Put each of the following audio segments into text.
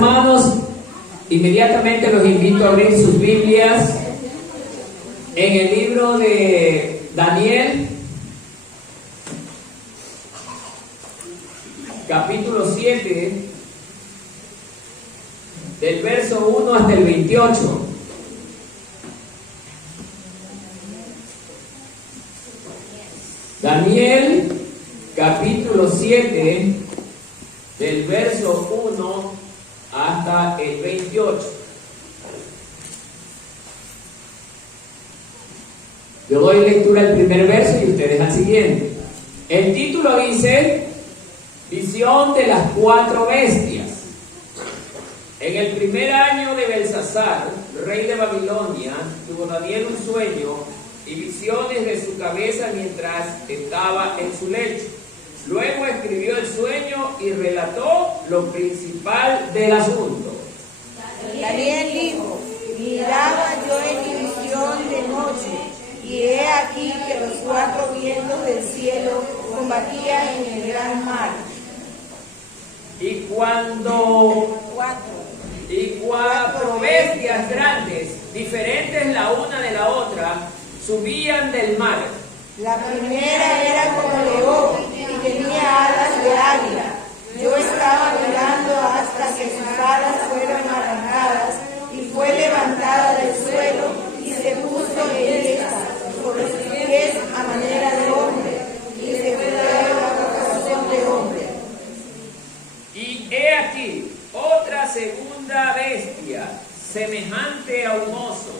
hermanos, inmediatamente los invito a abrir sus Biblias en el libro de Daniel, capítulo 7, del verso 1 hasta el 28. Daniel, capítulo 7, del verso 1 hasta el 28. Yo doy lectura al primer verso y ustedes al siguiente. El título dice: Visión de las 4 bestias. En el primer año de Belsasar, rey de Babilonia, tuvo Daniel un sueño y visiones de su cabeza mientras estaba en su lecho. Luego escribió el sueño y relató lo principal del asunto. Daniel dijo: miraba yo en mi visión de noche, y he aquí que los 4 vientos del cielo combatían en el gran mar. Y cuatro bestias grandes, diferentes la una de la otra, subían del mar. La primera era como león y tenía alas de águila. Yo estaba mirando hasta que sus alas fueron arrancadas y fue levantada del suelo y se puso erecta sobre sus pies a manera de hombre, y se fue la corazón de hombre. Y he aquí otra segunda bestia, semejante a un oso,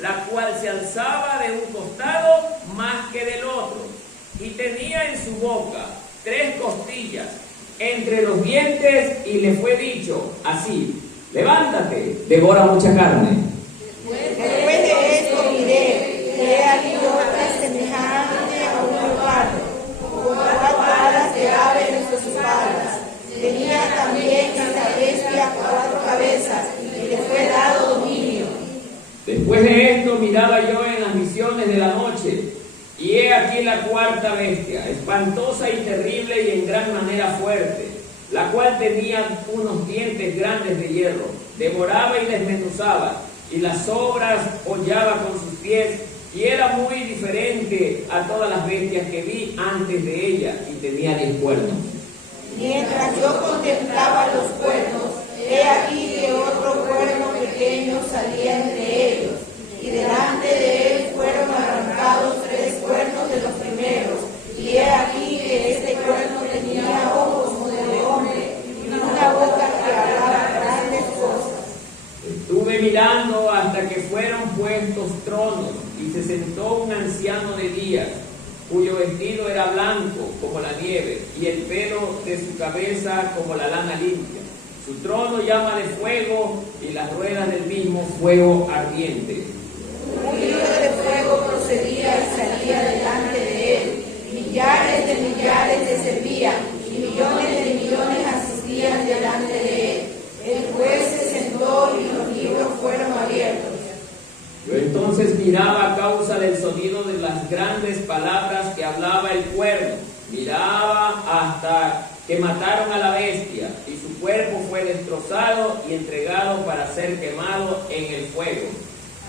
la cual se alzaba de un costado más que del otro, y tenía en su boca 3 costillas entre los dientes, y le fue dicho así: levántate, devora mucha carne. Después de esto miré, y he aquí otra semejante a un leopardo, con 4 alas de ave entre sus alas. Tenía también esta bestia 4 cabezas, y le fue dado dominio. Después de esto miraba yo en las visiones de la noche, y he aquí la 4ª bestia, espantosa y terrible y en gran manera fuerte, la cual tenía unos dientes grandes de hierro, devoraba y desmenuzaba, y las sobras hollaba con sus pies, y era muy diferente a todas las bestias que vi antes de ella, y tenía 10 cuernos. Mientras yo contemplaba los cuernos, he aquí que otro cuerno pequeño salía entre ellos, y delante de él fueron arrancados 3 cuernos de los primeros, y he aquí que este cuerno tenía ojos como de hombre, y una boca que hablaba grandes cosas. Estuve mirando hasta que fueron puestos tronos, y se sentó un anciano de días, cuyo vestido era blanco como la nieve, y el pelo de su cabeza como la lana limpia. Su trono llama de fuego, y las ruedas del mismo fuego ardiente. Un río de fuego procedía y salía delante de él. Millares de millares le servían, y millones de millones asistían delante de él. El juez se sentó y los libros fueron abiertos. Yo entonces miraba a causa del sonido de las grandes palabras que hablaba el cuerno. Miraba hasta que mataron a la bestia, y su cuerpo fue destrozado y entregado para ser quemado en el fuego.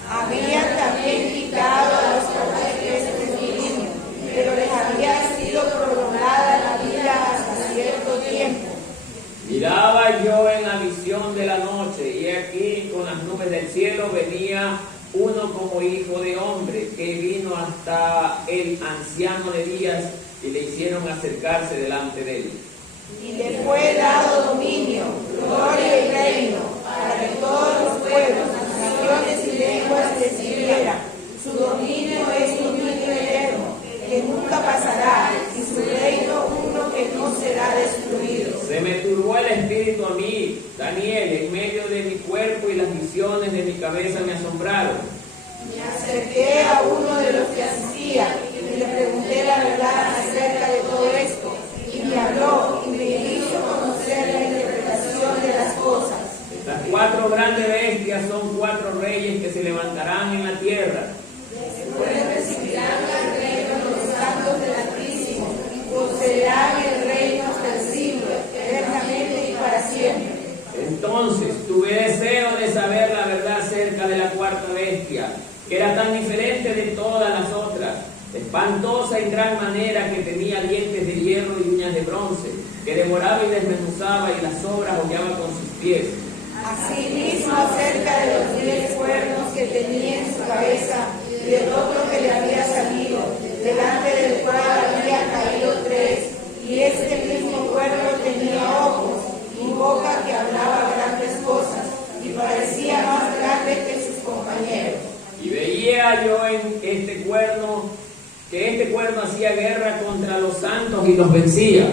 Habían también quitado a los caballeros de Filismo, pero les había sido prolongada la vida hasta cierto tiempo. Miraba yo en la visión de la noche, y aquí con las nubes del cielo venía uno como hijo de hombre, que vino hasta el anciano de días, y le hicieron acercarse delante de él. Y le fue dado dominio, gloria y reino, para que todos los pueblos, naciones y lenguas le sirvieran. Su dominio es dominio eterno, que nunca pasará, y su reino uno que no será destruido. Se me turbó el espíritu a mí, Daniel, en medio de mi cuerpo, y las visiones de mi cabeza me asombraron. Me acerqué a uno de los que asistían y le pregunté la verdad acerca de todo esto, y me habló y me hizo conocer la interpretación de las cosas. Las 4 grandes bestias son 4 reyes que se levantarán en la tierra. Después recibirán el reino de los santos del Altísimo, y poseerán el reino hasta el siglo, eternamente y para siempre. Entonces espantosa en gran manera, que tenía dientes de hierro y uñas de bronce, que devoraba y desmenuzaba y las sobras hollaba con sus pies. Asimismo, acerca de los 10 cuernos que tenía en su cabeza y del otro que le había salido, delante del cual había caído 3, y este mismo cuerno tenía ojos y boca que hablaba grandes cosas, y parecía más grande que sus compañeros. Y veía yo en este cuerno, que este cuerno hacía guerra contra los santos y los vencía.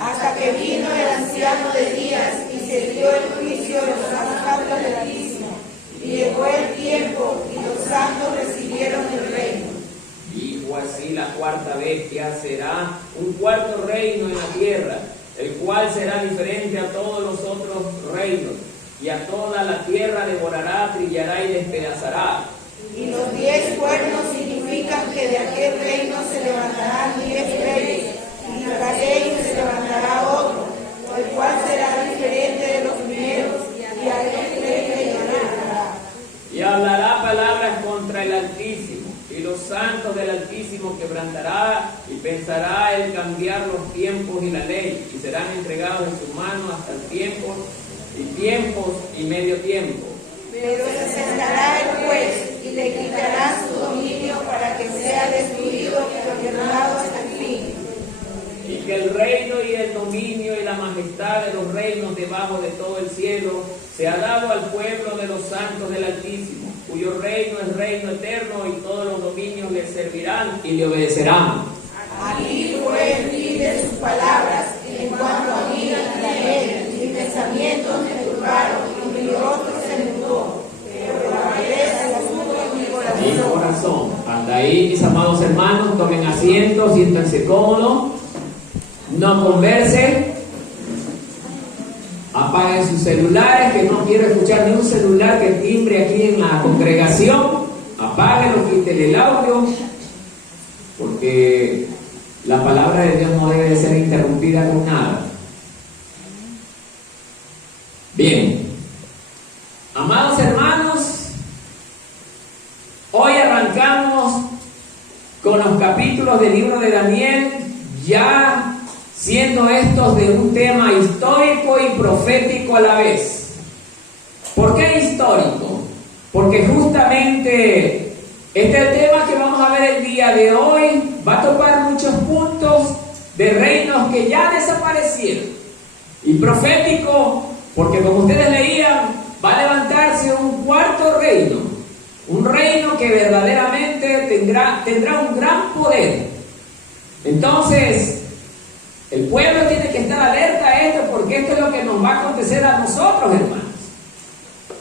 Hasta que vino el anciano de días y se dio el juicio de los santos del Altísimo, y llegó el tiempo y los santos recibieron el reino. Dijo así: la cuarta bestia será un cuarto reino en la tierra, el cual será diferente a todos los otros reinos, y a toda la tierra devorará, trillará y despedazará. Y los 10 cuernos significan que de aquel reino se levantarán 10 reyes, y tras ellos se levantará otro, el cual será diferente de los primeros, y a aquel rey reinará. Y hablará palabras contra el Altísimo, y los santos del Altísimo quebrantará, y pensará el cambiar los tiempos y la ley, y serán entregados en su mano hasta el tiempo, y tiempos y medio tiempo. Pero se sentará el juez, y le quitará su dominio para que sea destruido y gobernado hasta el fin. Y que el reino y el dominio y la majestad de los reinos debajo de todo el cielo se ha dado al pueblo de los santos del Altísimo, cuyo reino es reino eterno, y todos los dominios le servirán y le obedecerán. Aquí fue el fin de sus palabras. En cuanto a mí, Israel, mis pensamientos me turbaron y mi rostro se mudó, pero la pereza la puso en mi corazón. Hasta ahí, mis amados hermanos, tomen asiento, siéntanse cómodos, no conversen, apaguen sus celulares, que no quiero escuchar ni un celular que timbre aquí en la congregación. Apáguenlo, quiten el audio, porque la palabra de Dios no debe de ser interrumpida con nada. Bien, amados hermanos, hoy arrancamos con los capítulos del libro de Daniel, ya siendo estos de un tema histórico y profético a la vez. ¿Por qué histórico? Porque justamente este tema que vamos a ver el día de hoy va a tocar muchos puntos de reinos que ya desaparecieron. Y profético, porque como ustedes leían, va a levantarse un cuarto reino, un reino que verdaderamente tendrá un gran poder. Entonces, el pueblo tiene que estar alerta a esto, porque esto es lo que nos va a acontecer a nosotros, hermanos.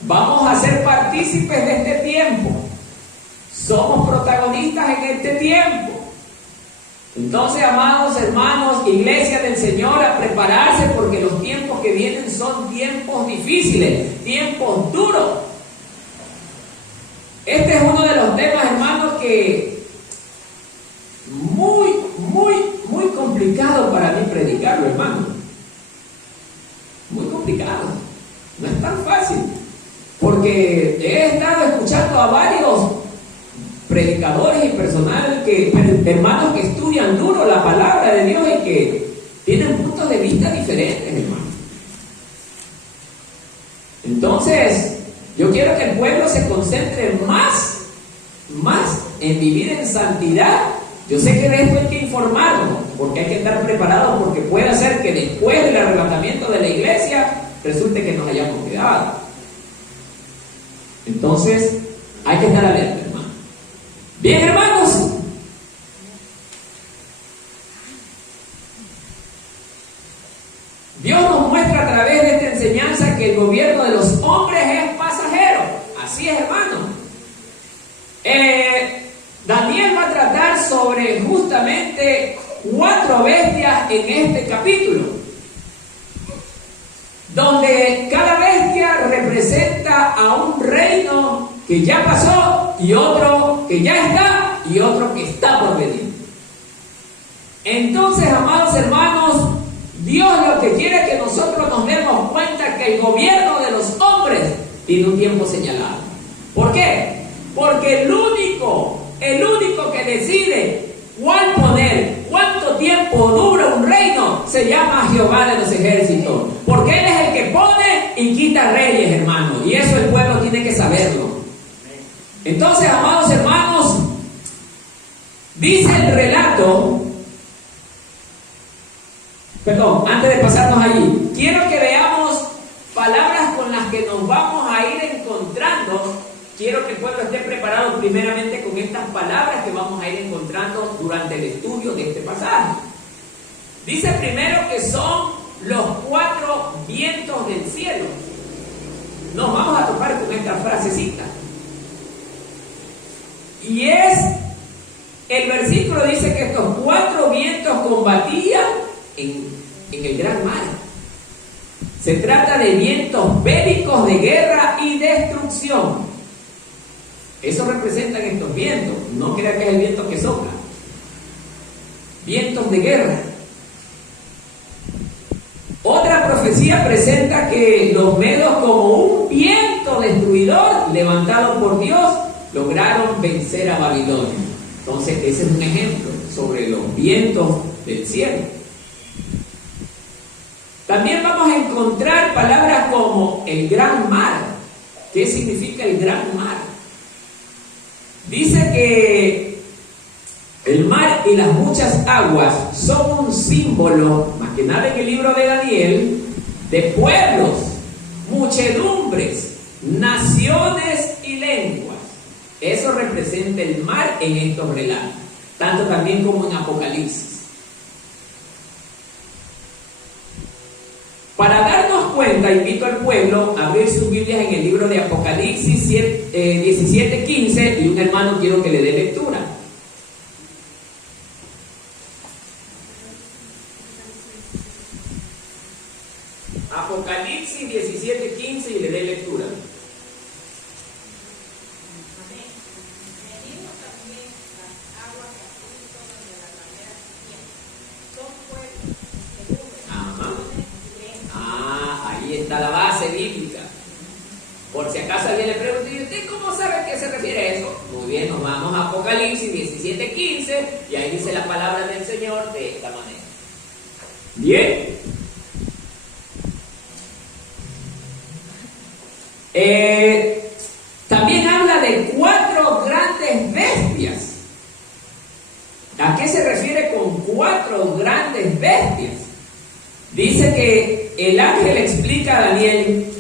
Vamos a ser partícipes de este tiempo. Somos protagonistas en este tiempo. Entonces, amados hermanos, iglesia del Señor, a prepararse, porque los tiempos que vienen son tiempos difíciles, tiempos duros. Este es uno de los temas, hermanos, que muy complicado para mí predicarlo, hermano. Muy complicado. No es tan fácil. Porque he estado escuchando a varios predicadores y hermanos que estudian duro la palabra de Dios y que tienen puntos de vista diferentes, hermano. Entonces, yo quiero que el pueblo se concentre más en vivir en santidad. Yo sé que de esto hay que informarnos, porque hay que estar preparados, porque puede ser que después del arrebatamiento de la iglesia resulte que nos hayamos quedado. Entonces, hay que estar alerta, hermano. Bien, hermanos. Dios nos muestra a través de esta enseñanza que el gobierno de los hombres es pasajero. Así es, hermano. Daniel va a tratar sobre justamente 4 bestias en este capítulo, donde cada bestia representa a un reino que ya pasó, y otro que ya está, y otro que está por venir. Entonces, amados hermanos, Dios lo que quiere es que nosotros nos demos cuenta que el gobierno de los hombres tiene un tiempo señalado. ¿Por qué? Porque el único que decide se llama Jehová de los ejércitos, porque Él es el que pone y quita reyes, hermanos, y eso el pueblo tiene que saberlo. Entonces, amados hermanos, dice el relato, antes de pasarnos allí, quiero que veamos palabras con las que nos vamos a ir encontrando. Quiero que el pueblo esté preparado primeramente con estas palabras que vamos a ir encontrando durante el estudio de este pasaje. Dice primero que son los 4 vientos del cielo. Nos vamos a topar con esta frasecita. Y el versículo dice que estos 4 vientos combatían en el gran mar. Se trata de vientos bélicos de guerra y destrucción. Eso representan estos vientos. No crea que es el viento que sopla. Vientos de guerra. Otra profecía presenta que los medos, como un viento destruidor levantado por Dios, lograron vencer a Babilonia. Entonces ese es un ejemplo sobre los vientos del cielo. También vamos a encontrar palabras como el gran mar. ¿Qué significa el gran mar? Dice que el mar y las muchas aguas son un símbolo, más que nada en el libro de Daniel, de pueblos, muchedumbres, naciones y lenguas. Eso representa el mar en estos relatos, tanto también como en Apocalipsis. Para darnos cuenta, invito al pueblo a abrir sus Biblias en el libro de Apocalipsis 17:15, y un hermano quiero que le dé lectura. Apocalipsis 17:15 y le dé lectura. Está la base bíblica. Por si acaso alguien le pregunta, ¿y usted cómo sabe a qué se refiere a eso? Muy bien, nos vamos a Apocalipsis 17:15 y ahí dice la palabra del Señor de esta manera. Bien. También habla de 4 grandes bestias. ¿A qué se refiere con 4 grandes bestias? Dice que el ángel explica a Daniel,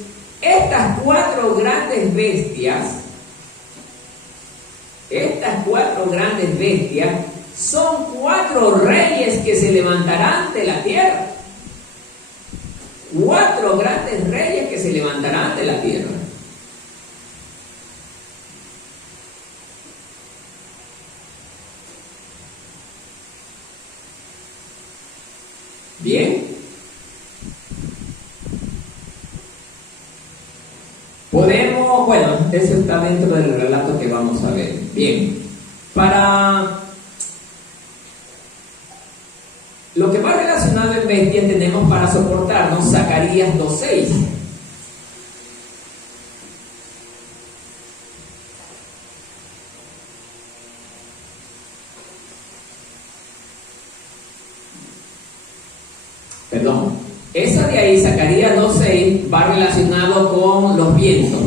estas 4 grandes bestias son 4 reyes que se levantarán de la tierra. 4 grandes reyes que se levantarán de la tierra. Bien. Eso está dentro del relato que vamos a ver. Bien, para lo que va relacionado en bestia tenemos para soportarnos Zacarías 2:6. Esa de ahí, Zacarías 2:6, va relacionado con los vientos,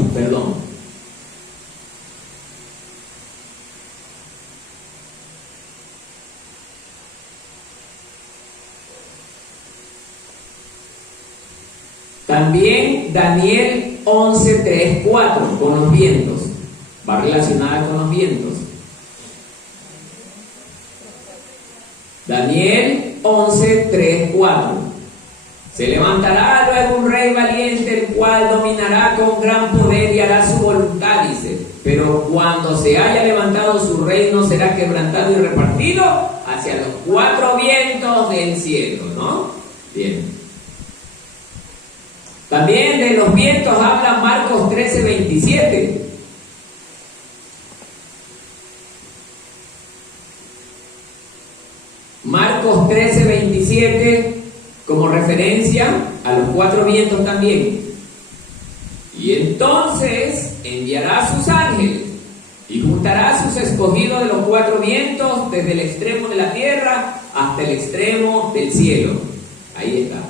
También Daniel 11:3-4, con los vientos, va relacionada con los vientos. Daniel 11:3-4. Se levantará luego un rey valiente, el cual dominará con gran poder y hará su voluntad, dice. Pero cuando se haya levantado su reino, será quebrantado y repartido hacia los 4 vientos del cielo, ¿no? Bien. También de los vientos habla Marcos 13:27. Marcos 13:27, como referencia a los 4 vientos también. Y entonces enviará a sus ángeles y juntará a sus escogidos de los 4 vientos, desde el extremo de la tierra hasta el extremo del cielo. Ahí está.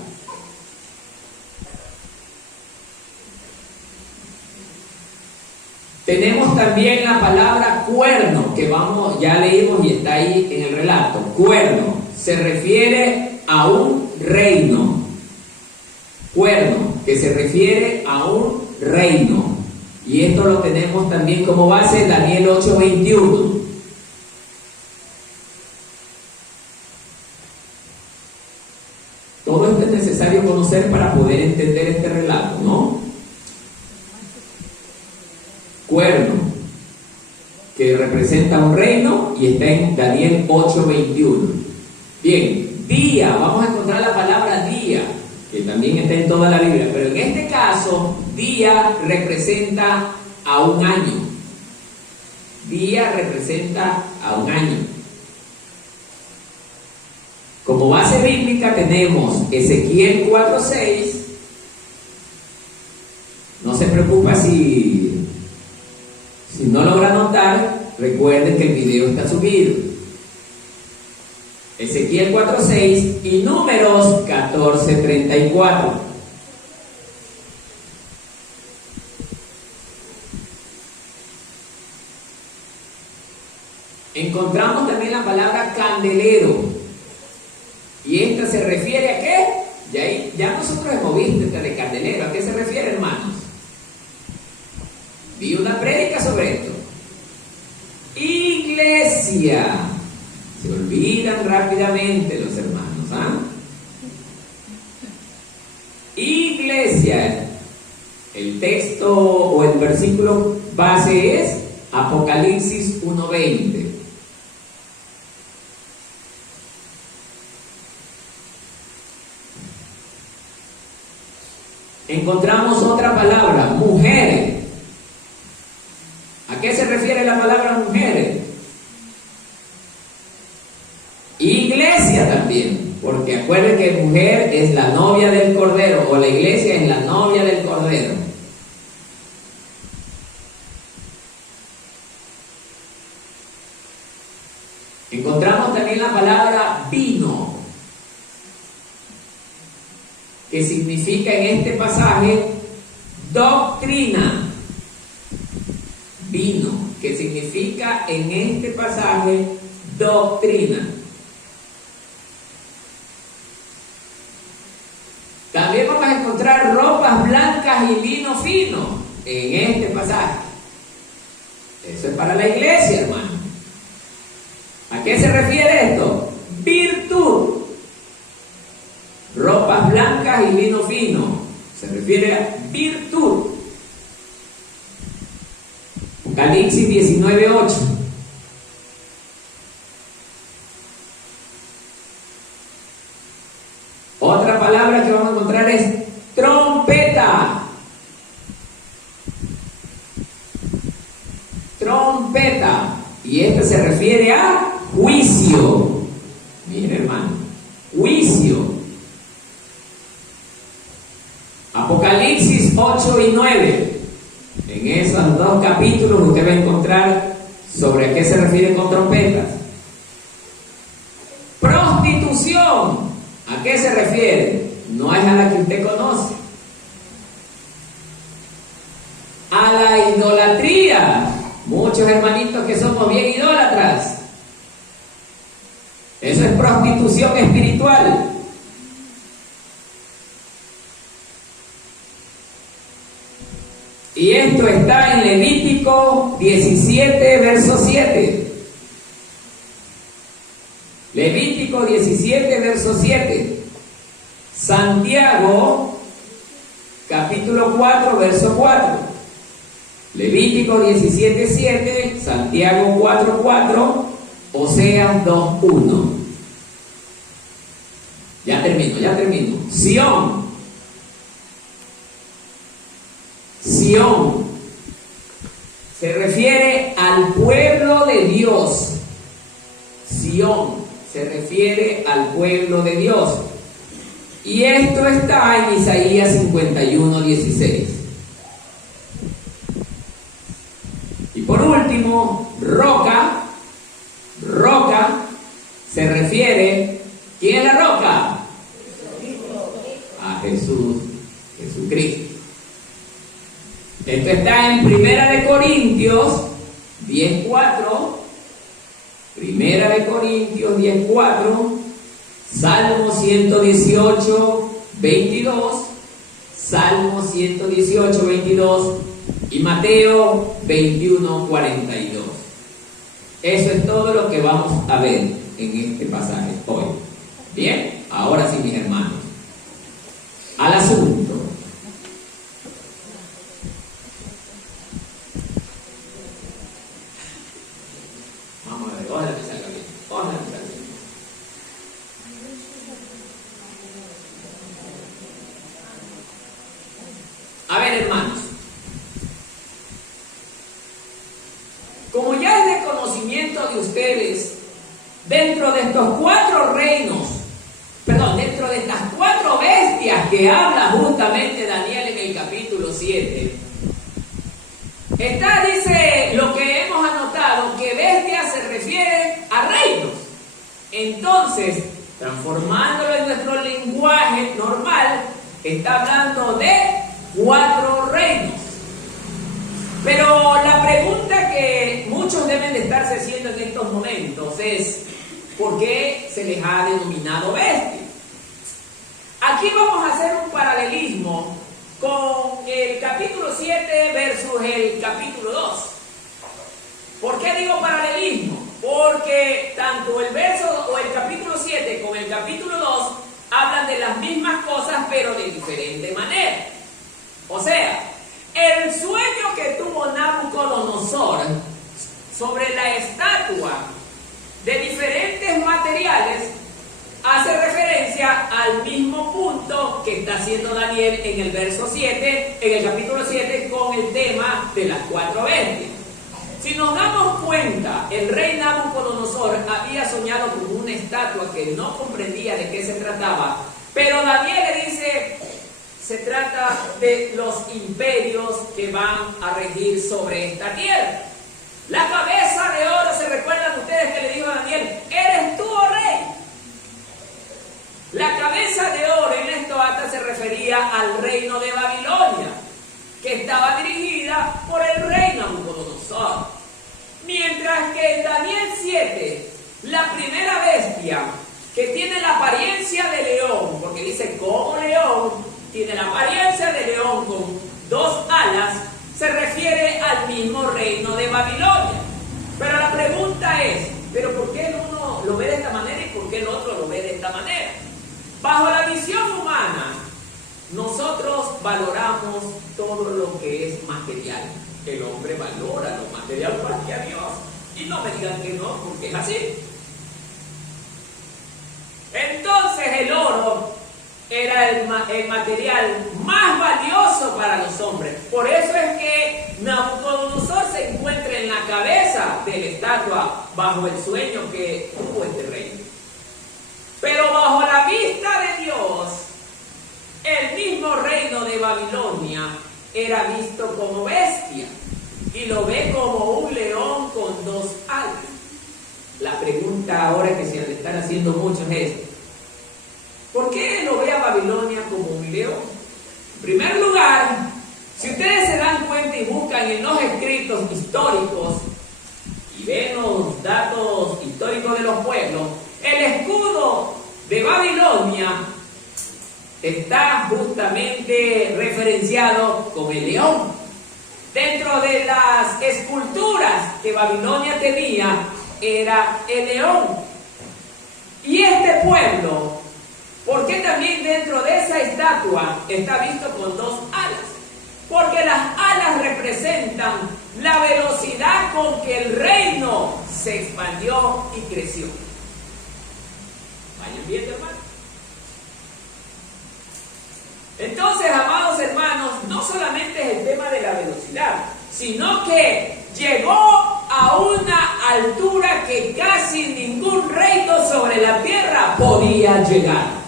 Tenemos también la palabra cuerno, que ya leímos y está ahí en el relato. Cuerno se refiere a un reino. Cuerno, que se refiere a un reino. Y esto lo tenemos también como base en Daniel 8:21. Todo esto es necesario conocer para poder entender este relato, ¿no? Cuerno, que representa un reino y está en Daniel 8:21. Bien, día, vamos a encontrar la palabra día, que también está en toda la Biblia, pero en este caso, día representa a un año. Día representa a un año. Como base bíblica tenemos Ezequiel 4:6. No se preocupa si no logra notar, recuerden que el video está subido. Ezequiel 4:6 y Números 14:34. Encontramos también la palabra candelero. ¿Y esta se refiere a qué? Ya nosotros hemos visto esta de candelero. ¿A qué se refiere, hermanos? Vi una prédica sobre esto. Iglesia. Se olvidan rápidamente los hermanos, ¿ah? Iglesia. El texto o el versículo base es Apocalipsis 1:20. Encontramos otra palabra, mujeres. ¿A qué se refiere la palabra mujeres? Iglesia también, porque acuérdense que mujer es la novia del Cordero, o la iglesia es la novia del Cordero. Encontramos también la palabra vino, que significa en este pasaje doctrina. Vino, que significa en este pasaje doctrina. También vamos a encontrar ropas blancas y lino fino en este pasaje. Eso es para la iglesia, hermano. ¿A qué se refiere esto? Virtud. Ropas blancas y lino fino. Se refiere a virtud. Apocalipsis 19:8. Otra palabra que vamos a encontrar es trompeta. Trompeta. Y esta se refiere a juicio. Miren, hermano, juicio. Apocalipsis 8 y 9. En esos dos capítulos usted va a encontrar sobre a qué se refiere con trompetas. Prostitución. ¿A qué se refiere? No es a la que usted conoce. A la idolatría. Muchos hermanitos que somos bien idólatras. Eso es prostitución espiritual. Y esto está en Levítico 17, verso 7. Levítico 17, verso 7. Santiago, capítulo 4, verso 4. Levítico 17, 7. Santiago 4, 4. Oseas 2, 1. Ya termino. Sión. Sión se refiere al pueblo de Dios. Sión se refiere al pueblo de Dios. Y esto está en Isaías 51, 16. Y por último, roca. Roca se refiere, ¿quién es la roca? Jesucristo. Esto está en Primera de Corintios 10:4, Primera de Corintios 10:4, Salmo 118, 22, Salmo 118, 22 y Mateo 21, 42. Eso es todo lo que vamos a ver en este pasaje hoy. Bien, ahora sí, mis hermanos, al asunto. Vamos a ver, ojalá que salga bien. Ojalá que salga bien. A ver, hermanos, como ya es de conocimiento de ustedes, dentro de estos cuatro reinos, dentro de estas cuatro bestias que habla justamente Daniel en el capítulo 7, dice lo que hemos anotado, que bestia se refiere a reinos. Entonces, transformándolo en nuestro lenguaje normal, está hablando de cuatro reinos. Pero la pregunta que muchos deben de estarse haciendo en estos momentos es: ¿por qué se les ha denominado bestias? Aquí vamos a hacer un paralelismo con el capítulo 7 versus el capítulo 2. ¿Por qué digo paralelismo? Porque tanto el verso o el capítulo 7 como el capítulo 2 hablan de las mismas cosas, pero de diferente manera. O sea, el sueño que tuvo Nabucodonosor sobre la estatua de diferentes materiales hace referencia al mismo punto que está haciendo Daniel en el verso 7, en el capítulo 7, con el tema de las cuatro bestias. Si nos damos cuenta, el rey Nabucodonosor había soñado con una estatua que no comprendía de qué se trataba, pero Daniel le dice: se trata de los imperios que van a regir sobre esta tierra. La cabeza de oro, ¿se recuerdan ustedes que le dijo a Daniel? ¿Eres tú, oh rey? La cabeza de oro en esto hasta se refería al reino de Babilonia, que estaba dirigida por el rey Nabucodonosor. Mientras que en Daniel 7, la primera bestia, que tiene la apariencia de león, porque dice como león, tiene la apariencia de león con dos alas, se refiere al mismo reino de Babilonia. Pero la pregunta es: ¿pero por qué el uno lo ve de esta manera y por qué el otro lo ve de esta manera? Bajo la visión humana, nosotros valoramos todo lo que es material. El hombre valora lo material más que a Dios. Y no me digan que no, porque es así. Entonces el oro era el material más valioso para los hombres. Por eso es que Nabucodonosor se encuentra en la cabeza de la estatua bajo el sueño que tuvo este rey. Pero bajo la vista de Dios, el mismo reino de Babilonia era visto como bestia y lo ve como un león con dos alas. La pregunta ahora que se le están haciendo muchos es: ¿por qué lo ve a Babilonia como un león? En primer lugar, si ustedes se dan cuenta y buscan en los escritos históricos y ven los datos históricos de los pueblos, el escudo de Babilonia está justamente referenciado con el león. Dentro de las esculturas que Babilonia tenía era el león. Y este pueblo, ¿por qué también dentro de esa estatua está visto con dos alas? Porque las alas representan la velocidad con que el reino se expandió y creció. Vayan viendo, hermanos. Entonces, amados hermanos, no solamente es el tema de la velocidad, sino que llegó a una altura que casi ningún reino sobre la tierra podía llegar.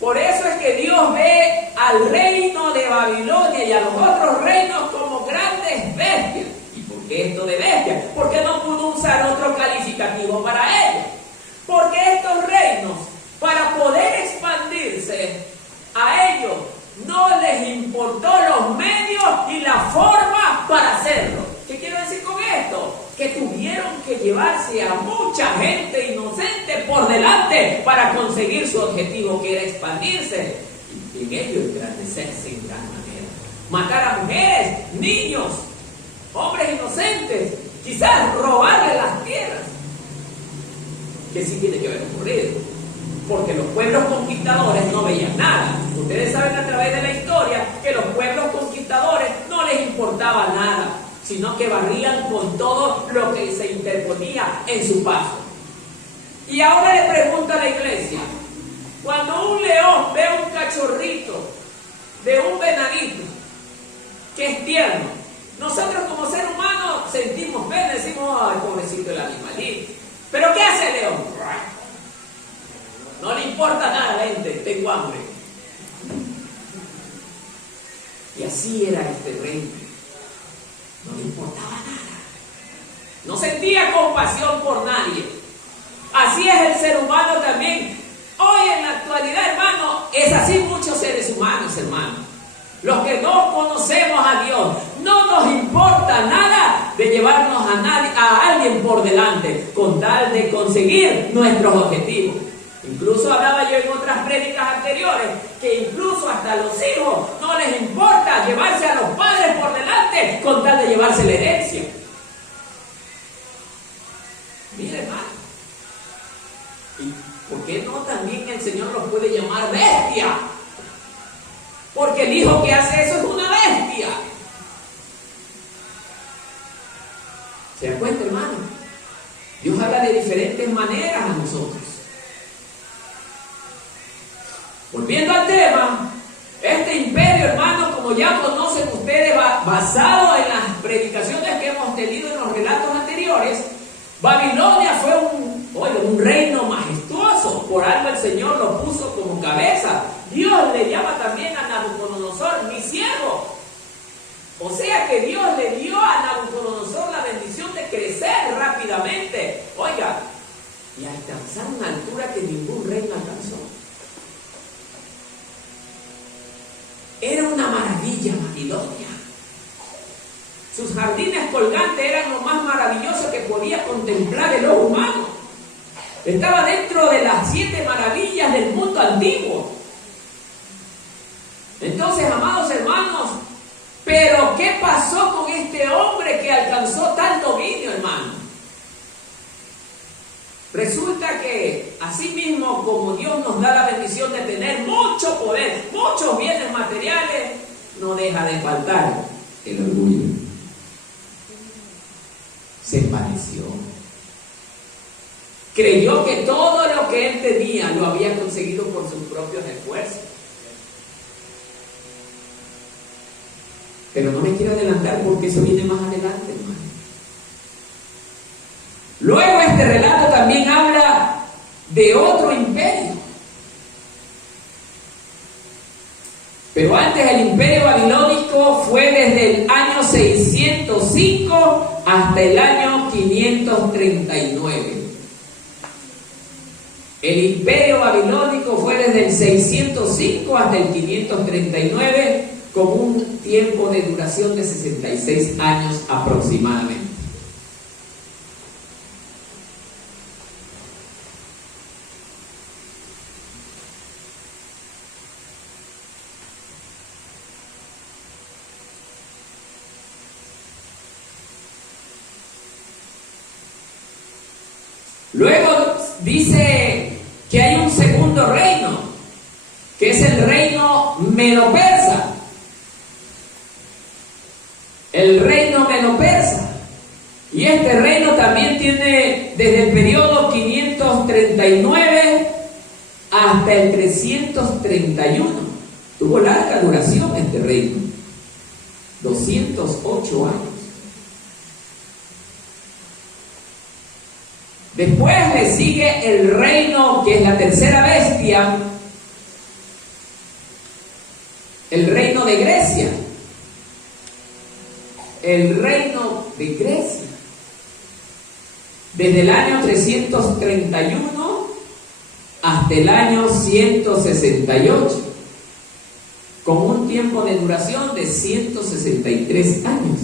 Por eso es que Dios ve al reino de Babilonia y a los otros reinos como grandes bestias. ¿Y por qué esto de bestias? Porque no pudo usar otro calificativo para ellos. Porque estos importó los medios y la forma para hacerlo. ¿Qué quiero decir con esto? Que tuvieron que llevarse a mucha gente inocente por delante para conseguir su objetivo, que era expandirse y en ello engrandecerse en gran manera. Matar a mujeres, niños, hombres inocentes, quizás robarle las tierras, que sí tiene que haber ocurrido, porque los pueblos conquistadores no veían nada. Ustedes saben a través de la historia que los pueblos conquistadores no les importaba nada, sino que barrían con todo lo que se interponía en su paso. Y ahora le pregunto a la iglesia, cuando un león ve un cachorrito de un venadito que es tierno, nosotros como ser humanos sentimos pena, decimos, ay, pobrecito el animalito. ¿Pero qué hace el león? No le importa nada, gente, tengo hambre. Y así era este rey. No le importaba nada. No sentía compasión por nadie. Así es el ser humano también. Hoy en la actualidad, hermano, es así muchos seres humanos, hermano. Los que no conocemos a Dios, no nos importa nada de llevarnos a alguien por delante, con tal de conseguir nuestros objetivos. Incluso hablaba yo en otras prédicas anteriores, que incluso hasta los hijos no les importa llevarse a los padres por delante, con tal de llevarse la herencia. Mire, hermano, ¿y por qué no también el Señor los puede llamar bestia? Porque el hijo que hace eso es una bestia. ¿Se dan cuenta, hermano? Dios habla de diferentes maneras a nosotros. Volviendo al tema, este imperio, hermano, como ya conocen ustedes, basado en las predicaciones que hemos tenido en los relatos anteriores, Babilonia fue un reino majestuoso. Por algo el Señor lo puso como cabeza. Dios le llama también a Nabucodonosor mi siervo. O sea que Dios le dio a Nabucodonosor la bendición de crecer rápidamente. Oiga, y alcanzar una altura que ningún reino alcanzó. Era una maravilla Babilonia. Sus jardines colgantes eran lo más maravilloso que podía contemplar el ojo humano. Estaba dentro de las 7 maravillas del mundo antiguo. Entonces, amados hermanos, ¿pero qué pasó con este hombre que alcanzó tal dominio, hermano? Resulta que, así mismo como Dios nos da la bendición de tener mucho poder, muchos bienes materiales, no deja de faltar el orgullo. Se envaneció. Creyó que todo lo que él tenía lo había conseguido por sus propios esfuerzos. Pero no me quiero adelantar porque eso viene más adelante, hermano. Luego este relato también habla de otro imperio. Pero antes el imperio babilónico fue desde el año 605 hasta el año 539. El imperio babilónico fue desde el 605 hasta el 539, con un tiempo de duración de 66 años aproximadamente. Luego dice que hay un segundo reino, que es el reino medo-persa. El reino medo-persa. Y este reino también tiene desde el periodo 539 hasta el 331. Tuvo larga duración este reino. 208 años. Después le sigue el reino que es la tercera bestia, el reino de Grecia. El reino de Grecia, desde el año 331 hasta el año 168, con un tiempo de duración de 163 años.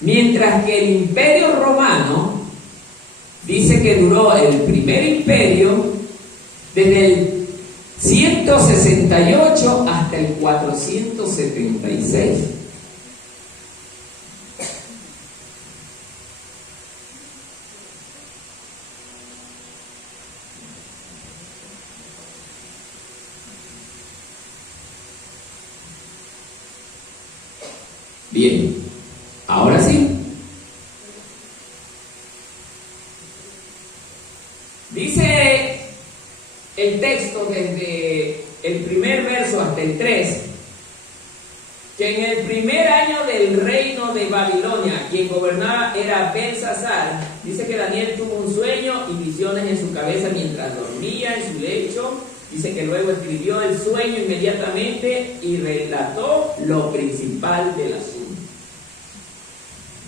Mientras que el Imperio Romano dice que duró el primer imperio desde el 168 hasta el 476. Bien, ahora sí. Dice el texto desde el primer verso hasta el 3, que en el primer año del reino de Babilonia, quien gobernaba era Belsasar. Dice que Daniel tuvo un sueño y visiones en su cabeza mientras dormía en su lecho. Dice que luego escribió el sueño inmediatamente y relató lo principal del asunto.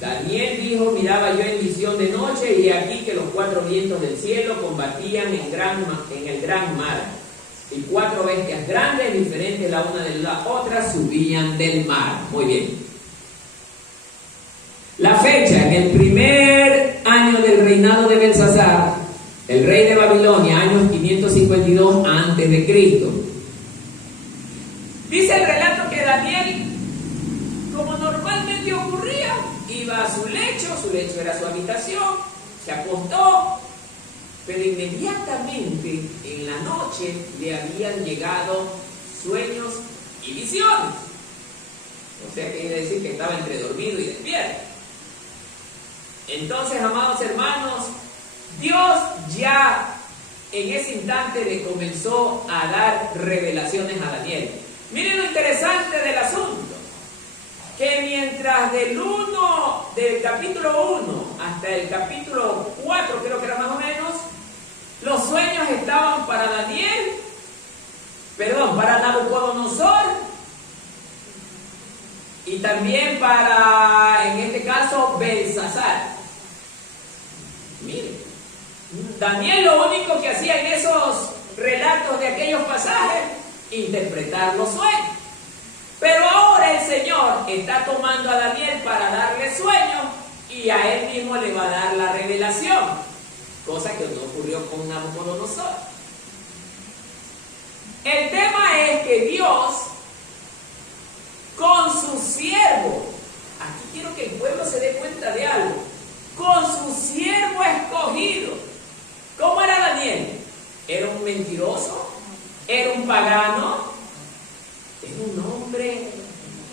Daniel dijo: miraba yo en visión de noche, y aquí que los 4 vientos del cielo combatían en el gran mar, y 4 bestias grandes, diferentes la una de la otra, subían del mar. Muy bien. La fecha: en el primer año del reinado de Belsasar, el rey de Babilonia, años 552 a.C. Dice el relato que Daniel, como normalmente ocurría, iba a su lecho era su habitación, se acostó, pero inmediatamente en la noche le habían llegado sueños y visiones. O sea, quiere decir que estaba entre dormido y despierto. Entonces, amados hermanos, Dios ya en ese instante le comenzó a dar revelaciones a Daniel. Miren lo interesante del asunto, que mientras del capítulo 1 hasta el capítulo 4, creo que era más o menos, los sueños estaban para para Nabucodonosor, y también para, en este caso, Belsasar. Miren, Daniel lo único que hacía en esos relatos de aquellos pasajes, interpretar los sueños. Pero ahora el Señor está tomando a Daniel para darle sueños, y a él mismo le va a dar la revelación, cosa que no ocurrió con Nabucodonosor. El tema es que Dios, con su siervo, aquí quiero que el pueblo se dé cuenta de algo, con su siervo escogido. ¿Cómo era Daniel? ¿Era un mentiroso? ¿Era un pagano? Era un hombre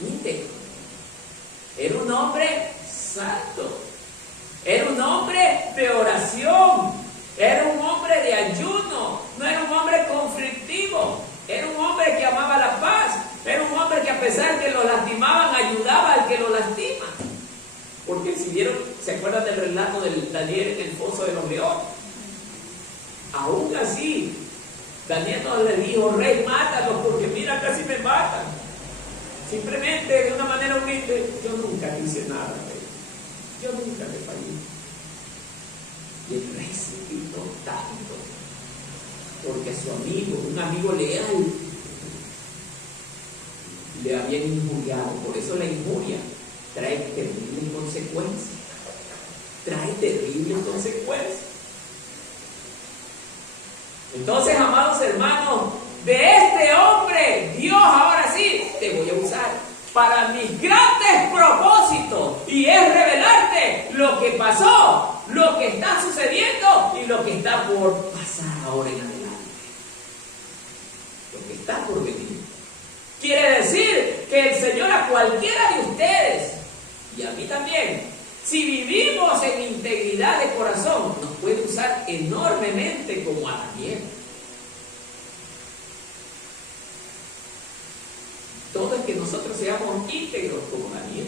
íntegro, era un hombre santo, era un hombre de oración, era un hombre de ayuno, no era un hombre conflictivo, era un hombre que amaba la paz, era un hombre que, a pesar que lo lastimaban, ayudaba al que lo lastima. Porque si vieron, ¿se acuerdan del relato de Daniel en el foso de los leones? Aún así, Daniel no le dijo: rey, mátalos, porque mira, casi me matan. Simplemente, de una manera humilde: yo nunca hice nada, rey. Yo nunca le fallé. Y el rey se gritó tanto, porque a su amigo, un amigo leal, le habían injuriado. Por eso la injuria trae terribles consecuencias. Trae terribles consecuencias. Entonces, amados hermanos, de este hombre, Dios ahora sí te voy a usar para mis grandes propósitos, y es revelarte lo que pasó, lo que está sucediendo y lo que está por pasar ahora en adelante. Lo que está por venir. Quiere decir que el Señor a cualquiera de ustedes, y a mí también, si vivimos en integridad de corazón, nos puede usar enormemente como a Daniel. Todo es que nosotros seamos íntegros como Daniel.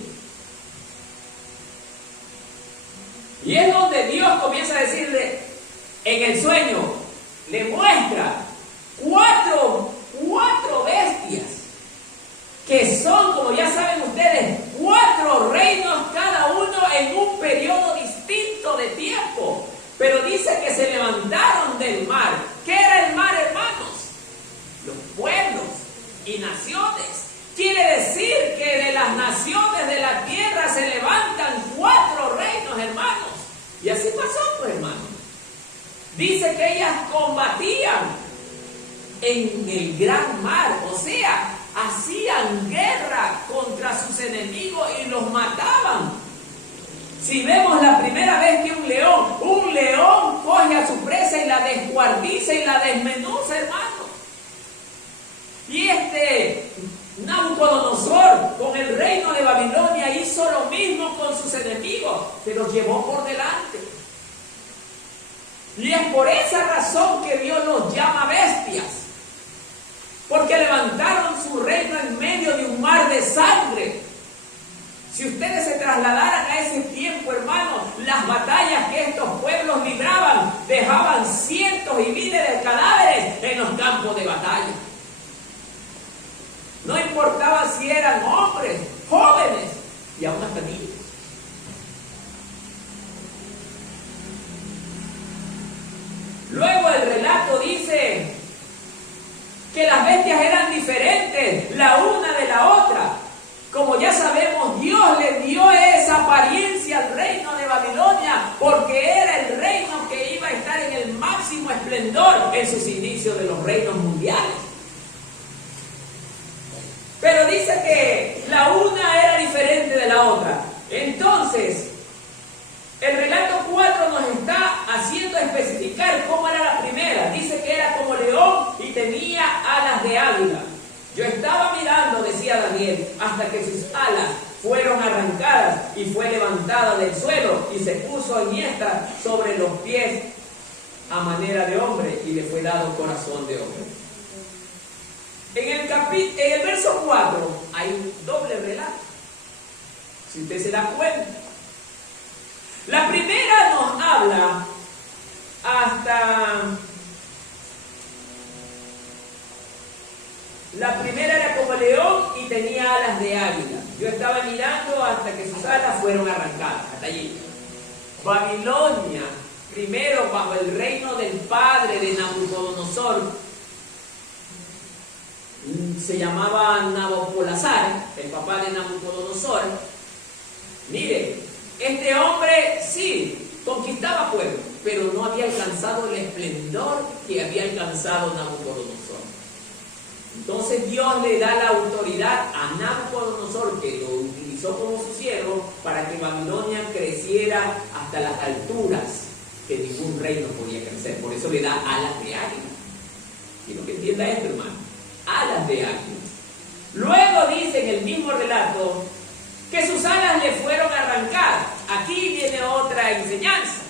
Y es donde Dios comienza a decirle en el sueño, le muestra cuatro bestias, que son, como ya saben ustedes, 4 reinos, cada uno en un periodo distinto de tiempo. Pero dice que se levantaron del mar. ¿Qué era el mar, hermanos? Los pueblos y naciones. Y así pasó, pues, hermano. Dice que ellas combatían en el gran mar, o sea, hacían guerra contra sus enemigos y los mataban. Si vemos la primera vez que un león coge a su presa y la descuartiza y la desmenuza, hermano. Y Nabucodonosor, con el reino de Babilonia, hizo lo mismo con sus enemigos, se los llevó por delante. Y es por esa razón que Dios los llama bestias, porque levantaron su reino en medio de un mar de sangre. Si ustedes se trasladaran a ese tiempo, hermanos, las batallas que estos pueblos libraban dejaban cientos y miles de cadáveres en los campos de batalla. No importaba si eran hombres, jóvenes y aún hasta niños. Luego el relato dice que las bestias eran diferentes la una de la otra. Como ya sabemos, Dios le dio esa apariencia al reino de Babilonia porque era el reino que iba a estar en el máximo esplendor en sus inicios de los reinos mundiales. Pero dice que la una era diferente de la otra. Entonces, el relato 4 nos está haciendo especificar cómo era la primera. Dice que era como león y tenía alas de águila. Yo estaba mirando, decía Daniel, hasta que sus alas fueron arrancadas y fue levantada del suelo y se puso enhiesta sobre los pies a manera de hombre y le fue dado corazón de hombre. En el verso 4 hay un doble relato, si usted se da cuenta. La primera nos habla la primera era como león y tenía alas de águila. Yo estaba mirando hasta que sus alas fueron arrancadas, hasta allí. Babilonia, primero bajo el reino del padre de Nabucodonosor, se llamaba Nabopolassar, el papá de Nabucodonosor. Mire, este hombre sí conquistaba pueblos, pero no había alcanzado el esplendor que había alcanzado Nabucodonosor. Entonces Dios le da la autoridad a Nabucodonosor, que lo utilizó como su siervo, para que Babilonia creciera hasta las alturas que ningún reino podía crecer. Por eso le da alas de águila. Quiero que entienda esto, hermano. Alas de águila. Luego dice en el mismo relato que sus alas le fueron arrancadas. Aquí viene otra enseñanza.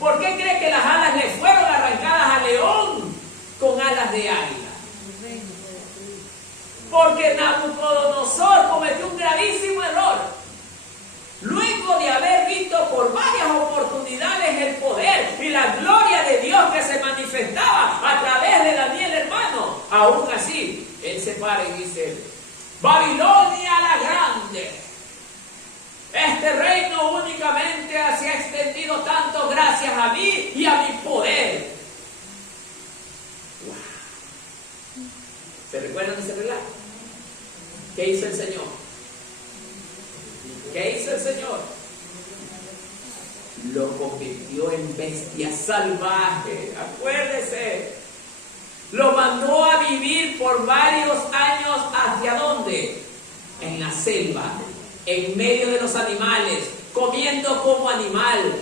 ¿Por qué cree que las alas le fueron arrancadas a león con alas de águila? Porque Nabucodonosor cometió un gravísimo error. Luego de haber visto por varias oportunidades el poder y la gloria de Dios que se manifestaba a través de Daniel, hermano, aún así, él se para y dice: Babilonia la grande, este reino únicamente se ha extendido tanto gracias a mí y a mi poder. Wow. ¿Se recuerdan de ese relato? ¿Qué hizo el Señor? ¿Qué hizo el Señor? Lo convirtió en bestia salvaje. Acuérdese. Lo mandó a vivir por varios años. ¿Hacia dónde? En la selva, en medio de los animales, comiendo como animal,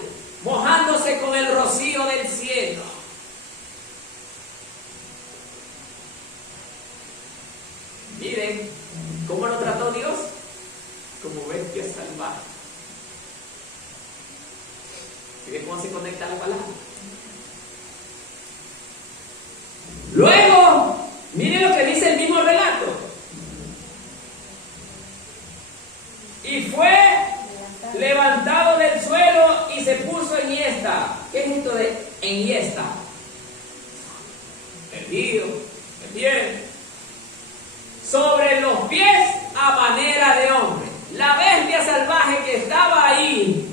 mojándose con el rocío del cielo. Miren cómo lo trató Dios, como bestia salvaje. ¿Miren cómo se conecta la palabra? Luego, miren lo que dice el mismo relato. Y fue levantado del suelo y se puso enhiesta. ¿Qué es esto de enhiesta? Erguido, de pie, sobre los pies a manera de hombre. La bestia salvaje que estaba ahí,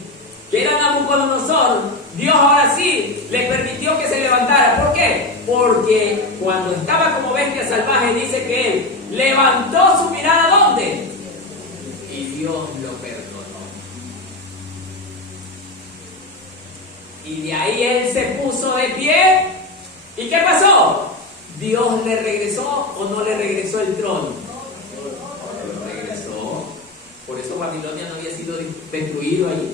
que era Nabucodonosor, Dios ahora sí le permitió que se levantara. ¿Por qué? Porque cuando estaba como bestia salvaje, dice que él levantó su mirada ¿dónde? Y Dios lo perdonó. Y de ahí él se puso de pie. ¿Y qué pasó? ¿Dios le regresó o no le regresó el trono? Lo regresó. Por eso Babilonia no había sido destruido allí.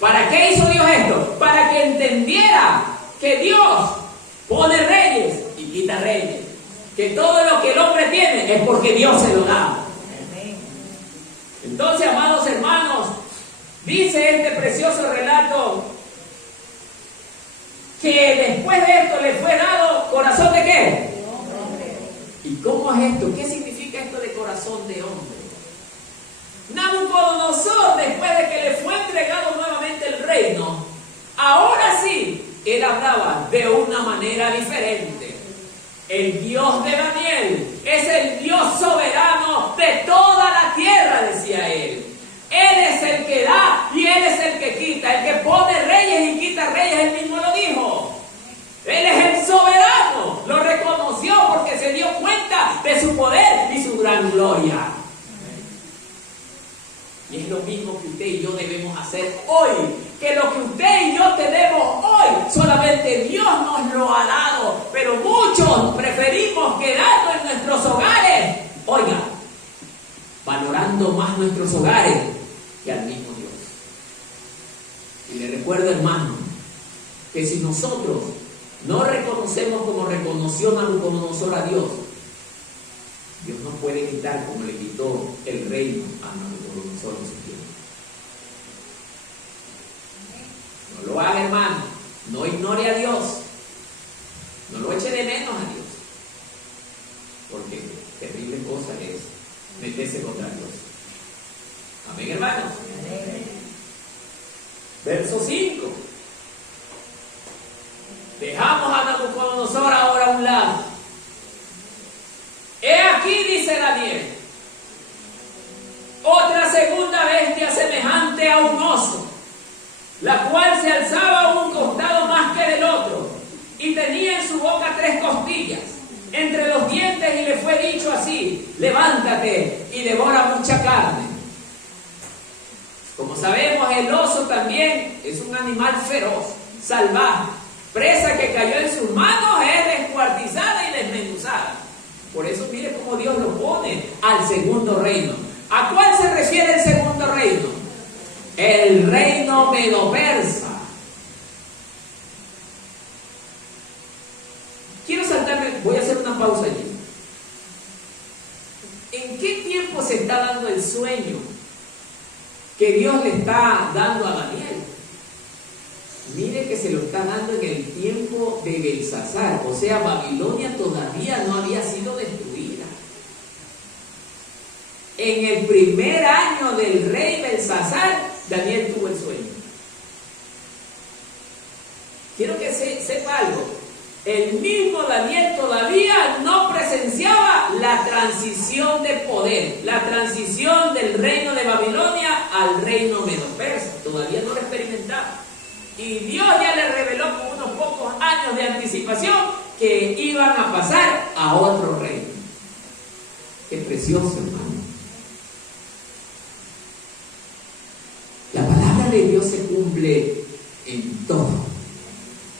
¿Para qué hizo Dios esto? Para que entendiera que Dios pone reyes y quita reyes. Que todo lo que el hombre tiene es porque Dios se lo da. Entonces, amados hermanos, dice este precioso relato que después de esto le fue dado corazón de ¿qué? ¿Y cómo es esto? ¿Qué significa esto de corazón de hombre? Nabucodonosor, después de que le fue entregado nuevamente el reino, ahora sí, él hablaba de una manera diferente. El Dios de Daniel es el Dios soberano de toda la tierra, decía él. Él es el que da y Él es el que quita, el que pone reyes y quita reyes, Él mismo lo dijo. Él es el soberano, lo reconoció porque se dio cuenta de su poder y su gran gloria. Y es lo mismo que usted y yo debemos hacer hoy, que lo que usted y yo tenemos hoy, solamente Dios nos lo ha dado, pero muchos preferimos quedarnos en nuestros hogares, oiga, valorando más nuestros hogares que al mismo Dios. Y le recuerdo, hermano, que si nosotros no reconocemos como reconoció Nabucodonosor a Dios, Dios no puede quitar como le quitó el reino a Nabucodonosor en su tiempo. No lo haga, hermano. No ignore a Dios. No lo eche de menos a Dios. Porque terrible cosa es meterse contra Dios. Amén, hermanos. Amén. Verso 5. Dejamos a Nabucodonosor ahora a un lado. He aquí, dice Daniel, otra segunda bestia semejante a un oso, la cual se alzaba a un costado más que del otro, y tenía en su boca 3 costillas entre los dientes, y le fue dicho así: levántate y devora mucha carne. Como sabemos, el oso también es un animal feroz, salvaje. Presa que cayó en sus manos es descuartizada y desmenuzada. Por eso mire cómo Dios lo pone al segundo reino. ¿A cuál se refiere el segundo reino? El reino medo-persa. Quiero saltarme, voy a hacer una pausa allí. ¿En qué tiempo se está dando el sueño que Dios le está dando a Daniel? Mire que se lo está dando en el tiempo de Belsasar, o sea, Babilonia todavía no había sido destruida. En el primer año del rey Belsasar, Daniel tuvo el sueño. Quiero que sepa algo. El mismo Daniel todavía no presenciaba la transición de poder, la transición del reino de Babilonia al reino medo-persa. Todavía no lo experimentaba. Y Dios ya le reveló con unos pocos años de anticipación que iban a pasar a otro reino. Qué precioso, hermano. La palabra de Dios se cumple en todo.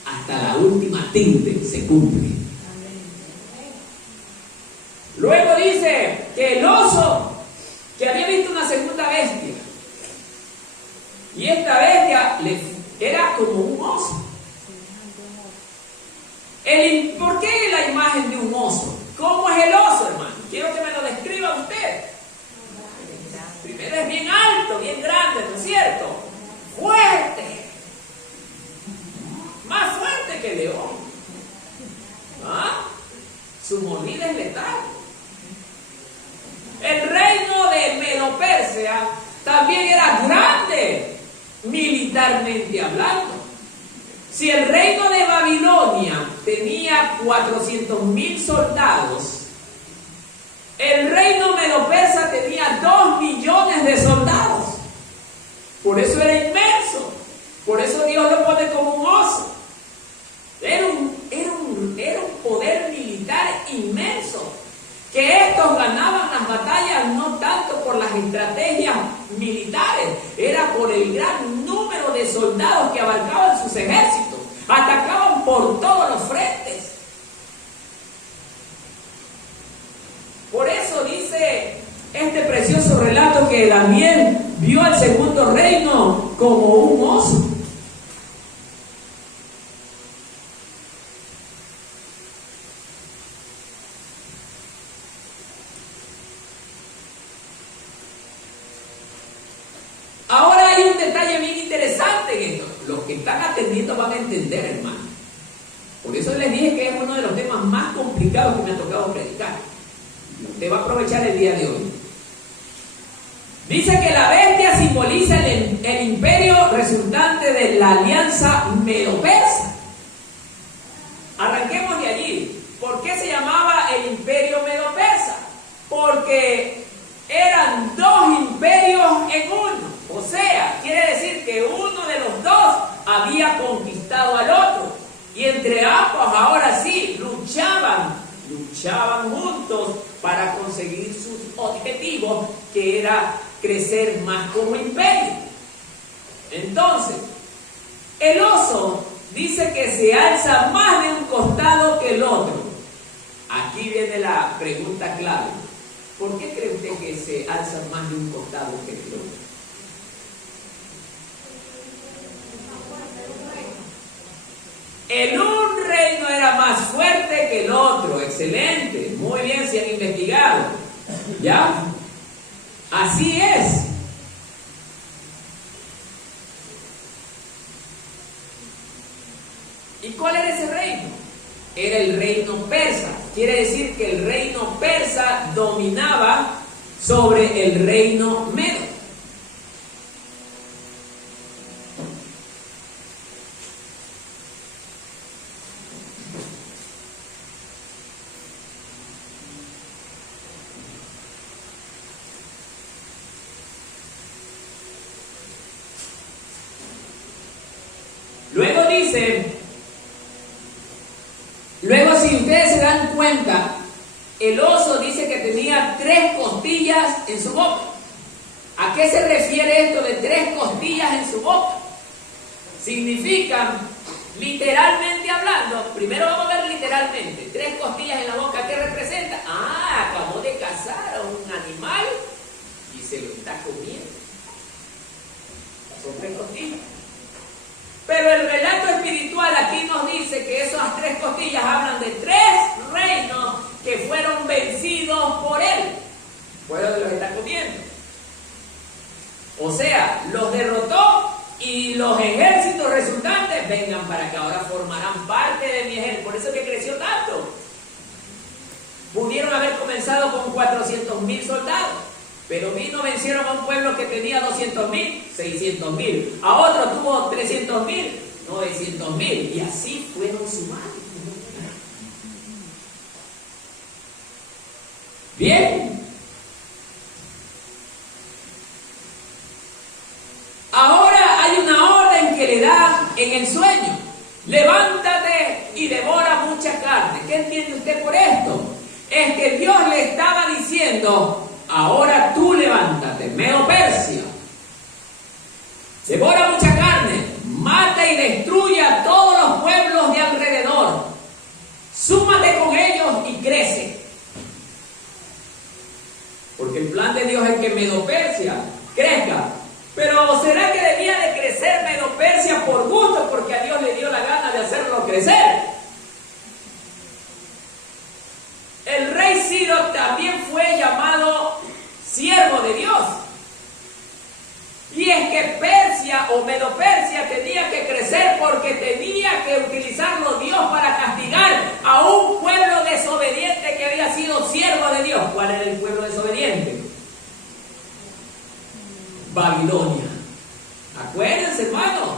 Hasta la última tilde se cumple. Luego dice que el oso, que había visto una segunda bestia, y esta bestia era como un oso. ¿Por qué la imagen de un oso? ¿Cómo es el oso, hermano? Quiero que me lo describa usted. Primero es bien alto, bien grande, ¿no es cierto? Fuerte. Más fuerte que el león. ¿Ah? Su mordida es letal. El reino de Medo-Persia también era grande, militarmente hablando. Si el reino de Babilonia tenía 400,000 soldados, el reino medo-persa tenía 2 millones de soldados. Por eso era inmenso. Por eso Dios lo pone como un oso. Era un poder militar inmenso. Que estos ganaban las batallas no tanto por las estrategias militares, era por el gran número de soldados soldados que abarcaban sus ejércitos. Atacaban por todos los frentes. Por eso dice este precioso relato que Daniel vio al segundo reino como un oso. Ahora hay un detalle bien interesante en esto. Los que están atendiendo van a entender, hermano. Por eso les dije que es uno de los temas más complicados que me ha tocado predicar. Usted va a aprovechar el día de hoy. Dice que la bestia simboliza el imperio resultante de la alianza medo-persa. Arranquemos de allí. ¿Por qué se llamaba el imperio medo-persa? Porque eran dos imperios en uno. O sea, quiere decir que uno de los dos había conquistado al otro. Y entre ambos ahora sí luchaban juntos para conseguir sus objetivos, que era crecer más como imperio. Entonces, el oso dice que se alza más de un costado que el otro. Aquí viene la pregunta clave. ¿Por qué cree usted que se alza más de un costado que el otro? En un reino era más fuerte que el otro. Excelente. Muy bien, se han investigado. ¿Ya? Así es. ¿Y cuál era ese reino? Era el reino persa. Quiere decir que el reino persa dominaba sobre el reino medo. Luego si ustedes se dan cuenta, el oso dice que tenía 3 costillas en su boca. ¿A qué se refiere esto de 3 costillas en su boca? Significa, literalmente hablando, primero vamos a ver literalmente, 3 costillas en la boca, ¿qué representa? Acabó de cazar a un animal y se lo está comiendo. Son 3 costillas. Pero el relato espiritual aquí nos dice que esas 3 costillas hablan de 3 reinos que fueron vencidos por él. Fueron de los que está comiendo. O sea, los derrotó y los ejércitos resultantes vengan para acá. Ahora formarán parte de mi ejército. Por eso es que creció tanto. Pudieron haber comenzado con 400,000 soldados. Pero vencieron a un pueblo que tenía 200,000, 600,000. A otro tuvo 300,000, 900,000. Y así fueron sumando. Bien. Ahora hay una orden que le da en el sueño. Levántate y devora mucha carne. ¿Qué entiende usted por esto? Es que Dios le estaba diciendo: ahora tú levántate, Medo-Persia, devora mucha carne, mata y destruye a todos los pueblos de alrededor, súmate con ellos y crece. Porque el plan de Dios es que Medo-Persia crezca. Pero ¿será que debía de crecer Medo-Persia por gusto, porque a Dios le dio la gana de hacerlo crecer? El rey Ciro también fue llamado siervo de Dios. Y es que Persia o Medo-Persia tenía que crecer porque tenía que utilizarlo Dios para castigar a un pueblo desobediente que había sido siervo de Dios. ¿Cuál era el pueblo desobediente? Babilonia. Acuérdense, hermanos,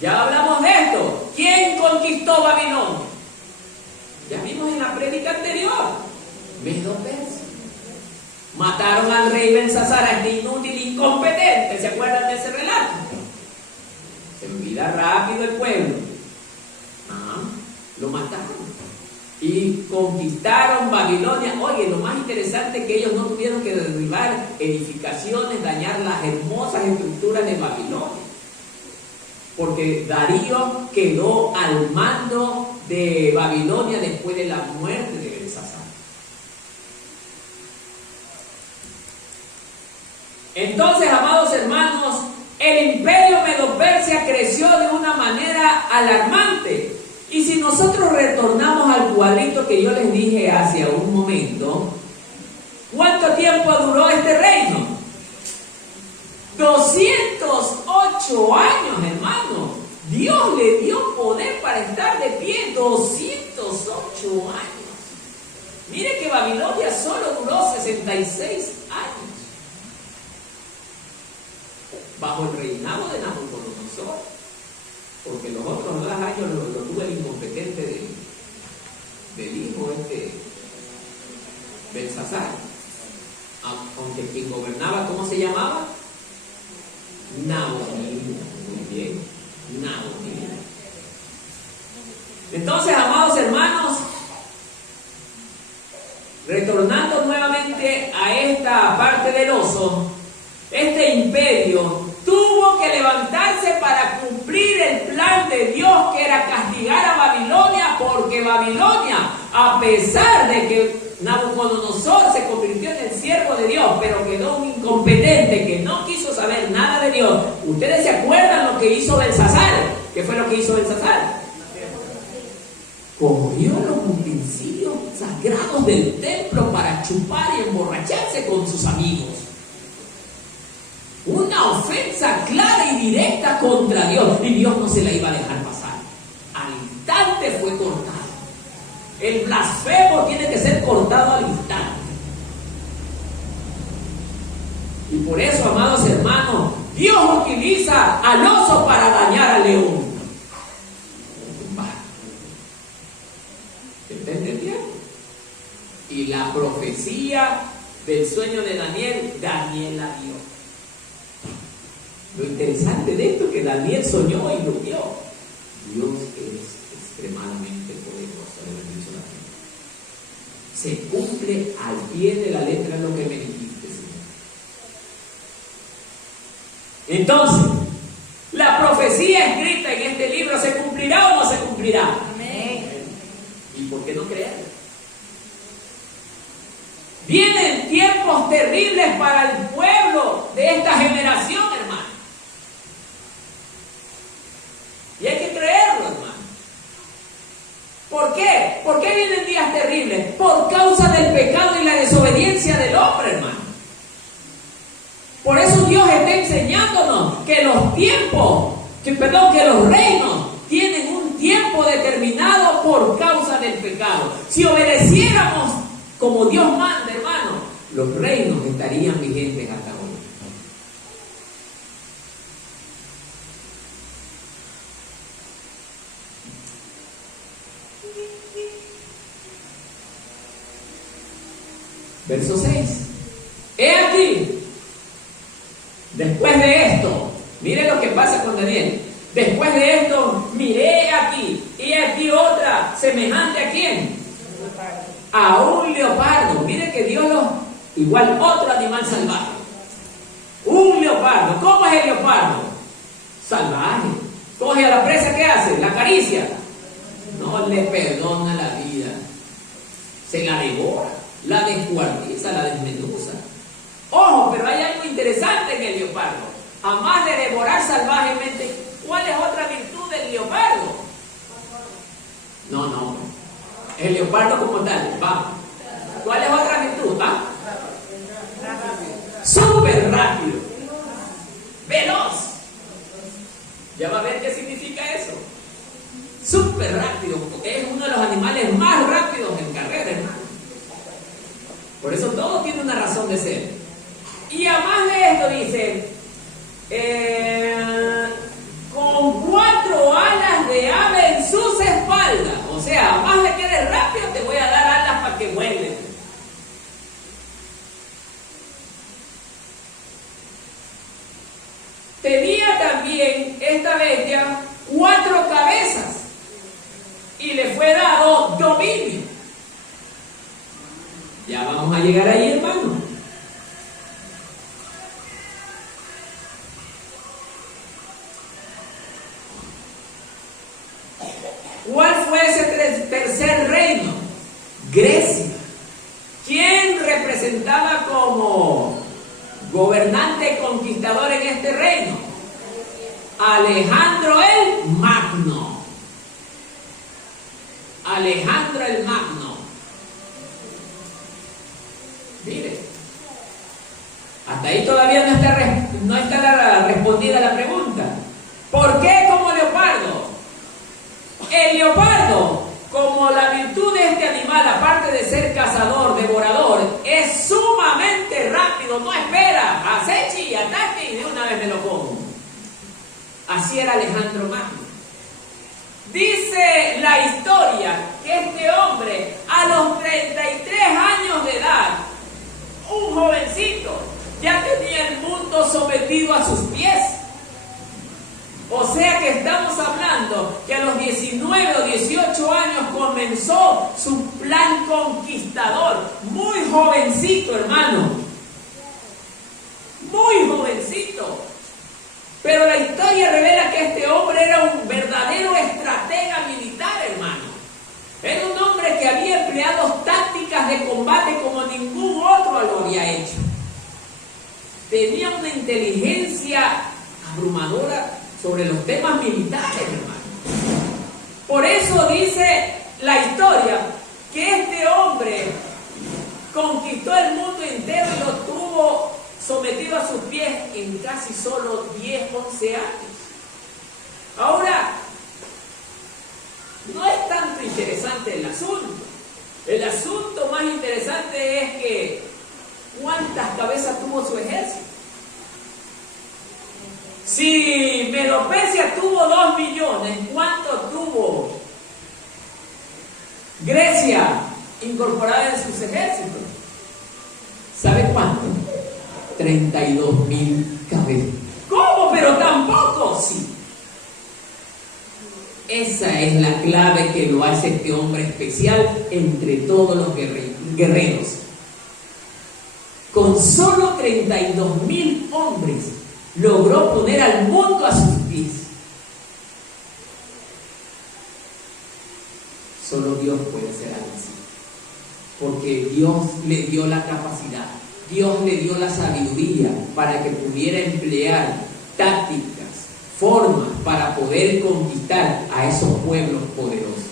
ya hablamos de esto. ¿Quién conquistó Babilonia? Ya vimos en la prédica anterior. Medo-Persia. Mataron al rey Belsasar, a este inútil, incompetente. ¿Se acuerdan de ese relato? Se olvida rápido el pueblo. Lo mataron. Y conquistaron Babilonia. Oye, lo más interesante es que ellos no tuvieron que derribar edificaciones, dañar las hermosas estructuras de Babilonia. porque Darío quedó al mando de Babilonia después de la muerte de Belsasar. Entonces, amados hermanos, el imperio Medo-Persia creció de una manera alarmante. Y si nosotros retornamos al cuadrito que yo les dije hace un momento, ¿cuánto tiempo duró este reino? 208 años, hermano. Dios le dio poder para estar de pie 208 años. Mire que Babilonia solo duró 66 años. Bajo el reinado de Nabucodonosor, porque los otros 2 años lo tuvo el incompetente del hijo Belsasar. Aunque quien gobernaba, ¿cómo se llamaba? Nabonidus. Muy bien, Nabonidus. Entonces, amados hermanos, retornando nuevamente a esta parte del oso, este imperio tuvo que levantarse para cumplir el plan de Dios, que era castigar a Babilonia, porque Babilonia, a pesar de que Nabucodonosor se convirtió en el siervo de Dios, pero quedó un incompetente que no quiso saber nada de Dios. ¿Ustedes se acuerdan lo que hizo Belsasar? ¿Qué fue lo que hizo Belsasar? Cogió los utensilios sagrados del templo para chupar y emborracharse con sus amigos. Una ofensa clara y directa contra Dios, y Dios no se la iba a dejar pasar. Al instante fue cortado. El blasfemo tiene que ser cortado al instante. Y por eso, amados hermanos, Dios utiliza al oso para dañar al león. ¿Está entendiendo? Y la profecía del sueño de Daniel la dio. Lo interesante de esto es que Daniel soñó y lo vio. Dios es extremadamente poderoso, le dicho la gente. Se cumple al pie de la letra lo que me dijiste, Señor. Entonces, la profecía escrita en este libro, ¿se cumplirá o no se cumplirá? Amén. ¿Y por qué no creerlo? Vienen tiempos terribles para el pueblo de esta generación, hermano. Y hay que creerlo, hermano. ¿Por qué? ¿Por qué vienen días terribles? Por causa del pecado y la desobediencia del hombre, hermano. Por eso Dios está enseñándonos que los tiempos, que los reinos tienen un tiempo determinado por causa del pecado. Si obedeciéramos como Dios manda, hermano, los reinos estarían vigentes hasta hoy. Verso 6. He aquí, después de esto, mire lo que pasa con Daniel. Después de esto, miré aquí, y aquí otra, semejante a quién? A un leopardo. Mire que Dios igual otro animal salvaje. Un leopardo. ¿Cómo es el leopardo? Salvaje. Coge a la presa, ¿qué hace? La acaricia. No le perdona la vida. Se la devora, la descuartiza, la desmenuza. Ojo, pero hay algo interesante en el leopardo. Además de devorar salvajemente, ¿cuál es otra virtud del leopardo? No. El leopardo como tal, vamos. ¿Cuál es otra virtud? ¿Ah? Súper rápido. Veloz. Ya va a ver qué significa eso. Súper rápido. Es uno de los animales más rápidos en carrera, hermano. Por eso todo tiene una razón de ser. Y además de esto dice, con 4 alas de ave en sus espaldas. O sea, además de que eres rápido, te voy a dar alas para que vueles. Tenía también esta bestia 4 cabezas y le fue dado dominio. Ya vamos a llegar ahí, hermano. ¿Cuál fue ese tercer reino? Grecia. ¿Quién representaba como gobernante conquistador en este reino? Alejandro el Magno. Alejandro el Magno. Mire, hasta ahí todavía no está respondida la pregunta. ¿Por qué como leopardo? El leopardo, como la virtud de este animal, aparte de ser cazador, devorador, es sumamente rápido, no espera, aceche y ataque y de una vez me lo como. Así era Alejandro Magno. Dice la historia que este hombre, a los 33 años de edad, un jovencito, ya tenía el mundo sometido a sus pies. O sea que estamos hablando que a los 19 o 18 años comenzó su plan conquistador. Muy jovencito, hermano. Muy jovencito. Pero la historia revela que este hombre era un verdadero estratega militar, hermano. Era un hombre que había empleado tácticas de combate como ningún otro lo había hecho. Tenía una inteligencia abrumadora sobre los temas militares, hermano. Por eso dice la historia que este hombre conquistó el mundo entero y lo tuvo sometido a sus pies en casi solo 10, 11 años. Ahora, no es tanto interesante el asunto. El asunto más interesante es que ¿cuántas cabezas tuvo su ejército? Si Medo-Persia tuvo 2 millones, ¿cuánto tuvo Grecia incorporada en sus ejércitos? ¿Sabe cuánto? 32,000 cabezas. ¿Cómo? ¿Pero tampoco? Sí. Esa es la clave que lo hace este hombre especial entre todos los guerreros. Con solo 32,000 hombres logró poner al mundo a sus pies. Solo Dios puede hacer algo así, porque Dios le dio la capacidad, Dios le dio la sabiduría para que pudiera emplear tácticas, formas para poder conquistar a esos pueblos poderosos.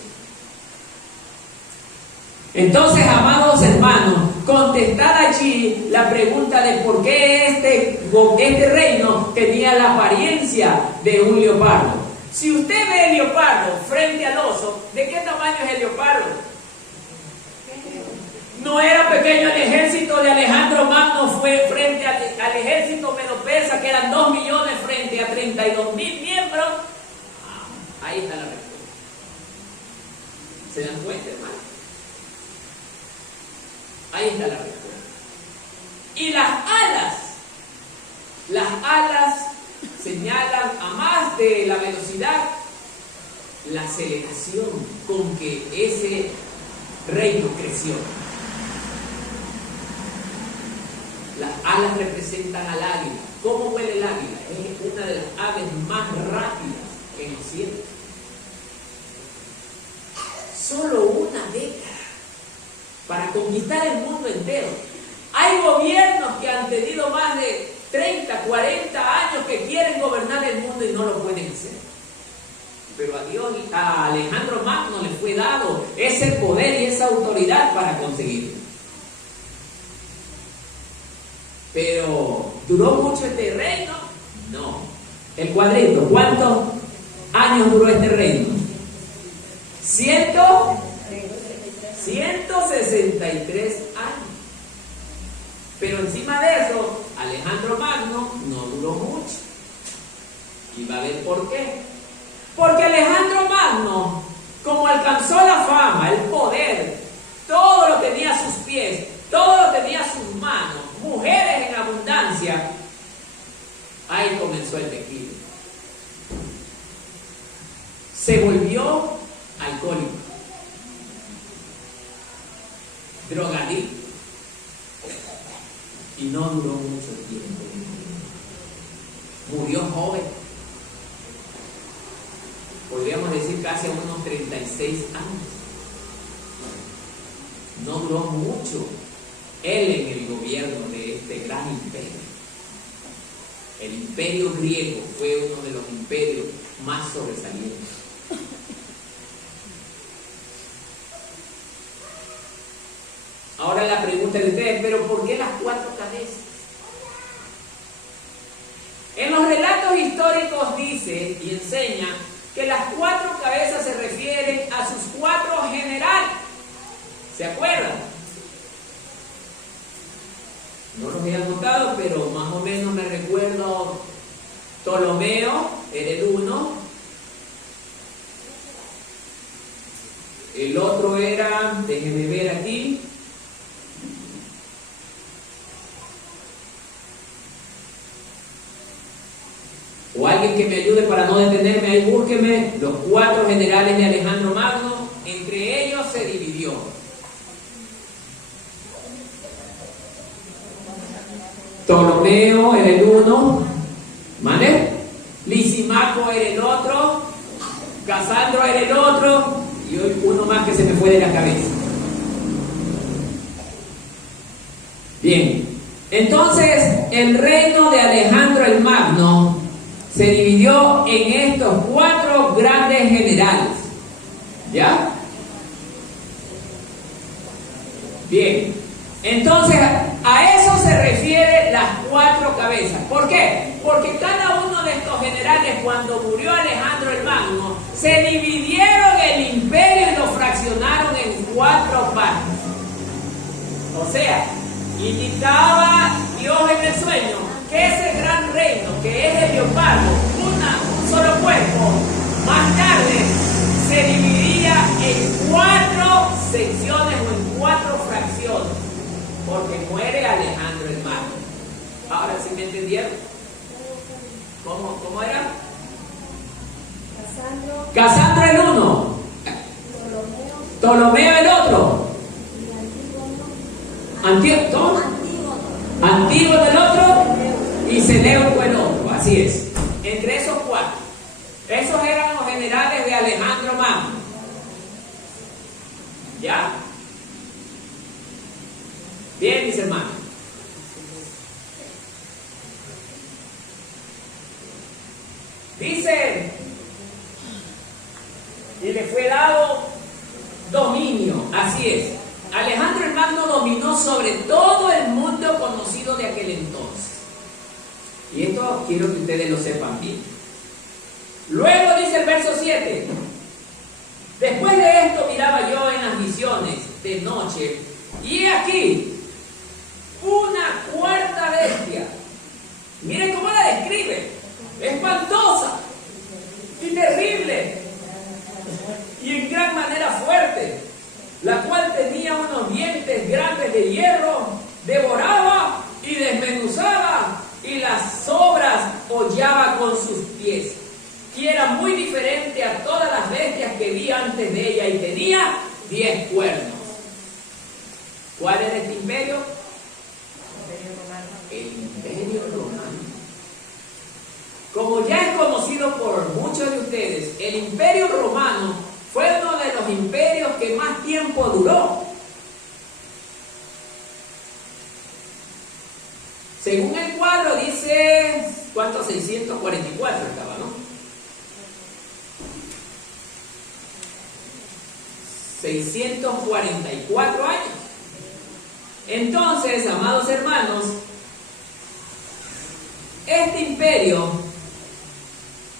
Entonces, amados hermanos, contestar allí la pregunta de por qué este reino tenía la apariencia de un leopardo. Si usted ve el leopardo frente al oso, ¿de qué tamaño es el leopardo? No era pequeño el ejército de Alejandro Magno fue frente al ejército medo-persa, que eran 2 millones frente a 32,000 miembros. Ahí está la respuesta. ¿Se dan cuenta, hermano? Ahí está la respuesta. Y las alas señalan, a más de la velocidad, la aceleración con que ese reino creció. Las alas representan al águila. ¿Cómo vuela el águila? Es una de las aves más rápidas en los cielos. Solo una década para conquistar el mundo entero. Hay gobiernos que han tenido más de 30, 40 años que quieren gobernar el mundo y no lo pueden hacer. Pero a Alejandro Magno le fue dado ese poder y esa autoridad para conseguirlo. Pero, ¿duró mucho este reino? No. El cuadrito, ¿cuántos años duró este reino? 163 años. Pero encima de eso, Alejandro Magno no duró mucho. Y va a ver por qué. Porque Alejandro Magno, como alcanzó la fama, el poder, todo lo tenía a sus pies, todo lo tenía a sus manos, mujeres en abundancia, ahí comenzó el declive. Se volvió alcohólico, drogadicto, y no duró mucho tiempo. Murió joven. podríamos decir casi a unos 36 años. No duró mucho él en el gobierno de este gran imperio. El imperio griego fue uno de los imperios más sobresalientes. Ahora la pregunta de ustedes, ¿pero por qué las 4 cabezas? En los relatos históricos dice y enseña que las 4 cabezas se refieren a sus 4 generales. ¿Se acuerdan? No los he anotado, pero más o menos me recuerdo. Ptolomeo era el uno. El otro era, déjenme ver aquí. O alguien que me ayude para no detenerme ahí, búsqueme los 4 generales de Alejandro Magno. Entre ellos se dividió. Ptolomeo era el uno, ¿vale? Lisimaco era el otro, Casandro era el otro, y hoy uno más que se me fue de la cabeza. Bien, entonces el reino de Alejandro el Magno se dividió en estos 4 grandes generales. ¿Ya? Bien, entonces a eso se refiere las 4 cabezas. ¿Por qué? Porque cada uno de estos generales, cuando murió Alejandro el Magno, se dividieron el imperio y lo fraccionaron en 4 partes. O sea, indicaba Dios en el sueño que ese gran reino, que es el leopardo, un solo cuerpo, más tarde se dividiría en 4 secciones o en 4 fracciones, porque muere Alejandro el Magno. Ahora sí me entendieron. ¿Cómo era? Casandro el uno, Ptolomeo el otro, Antígono el otro y Seleuco el otro. Así es. Entre esos 4. Esos eran los generales de Alejandro Magno. ¿Ya? Bien, mis hermanos. Dice, y le fue dado dominio. Así es. Alejandro el Magno dominó sobre todo el mundo conocido de aquel entonces. Y esto quiero que ustedes lo sepan bien. Luego dice el verso 7. Después de esto miraba yo en las visiones de noche, y he aquí una 4ª bestia. Miren cómo la describe. Espantosa y terrible y en gran manera fuerte, la cual tenía unos dientes grandes de hierro, devoraba y desmenuzaba, y las sobras hollaba con sus pies, y era muy diferente a todas las bestias que vi antes de ella, y tenía 10 cuernos. ¿Cuál era este imperio? El imperio romano. Como ya es conocido por muchos de ustedes, el imperio romano fue uno de los imperios que más tiempo duró. Según el cuadro dice, ¿cuántos? 644 estaba, ¿no? 644 años. Entonces, amados hermanos, este imperio,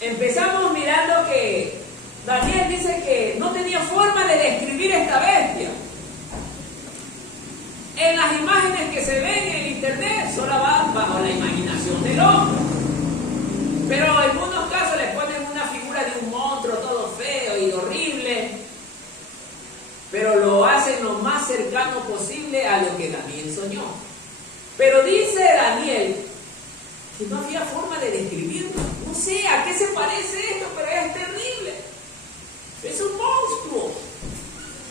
empezamos mirando que Daniel dice que no tenía forma de describir esta bestia. En las imágenes que se ven en internet solo van bajo la imaginación del hombre. Pero en algunos casos les ponen una figura de un monstruo todo feo y horrible, pero lo hacen lo más cercano posible a lo que Daniel soñó. Pero dice Daniel que no había forma de describirlo. No sé a qué se parece esto, pero es terrible. Es un monstruo.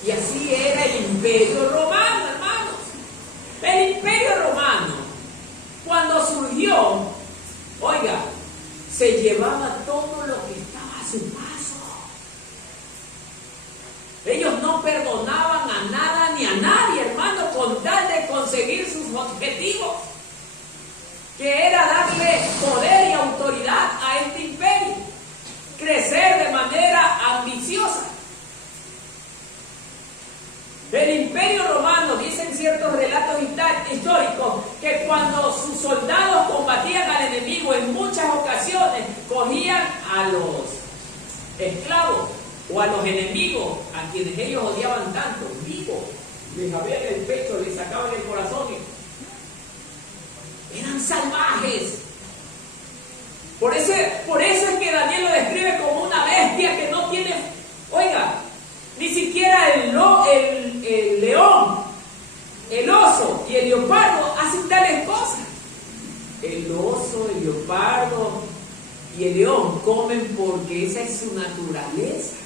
Y así era el imperio romano, hermanos. El imperio romano, cuando surgió, oiga, se llevaba todo lo que estaba a su paso. objetivos, que era darle poder y autoridad a este imperio, crecer de manera ambiciosa. El imperio romano, dicen ciertos relatos históricos, que cuando sus soldados combatían al enemigo, en muchas ocasiones cogían a los esclavos o a los enemigos, a quienes ellos odiaban tanto, vivos, les abrían el pecho, les sacaban el corazón. Eran salvajes. Por eso es que Daniel lo describe como una bestia que no tiene, oiga, ni siquiera el león, el oso y el leopardo hacen tales cosas. El oso, el leopardo y el león comen porque esa es su naturaleza.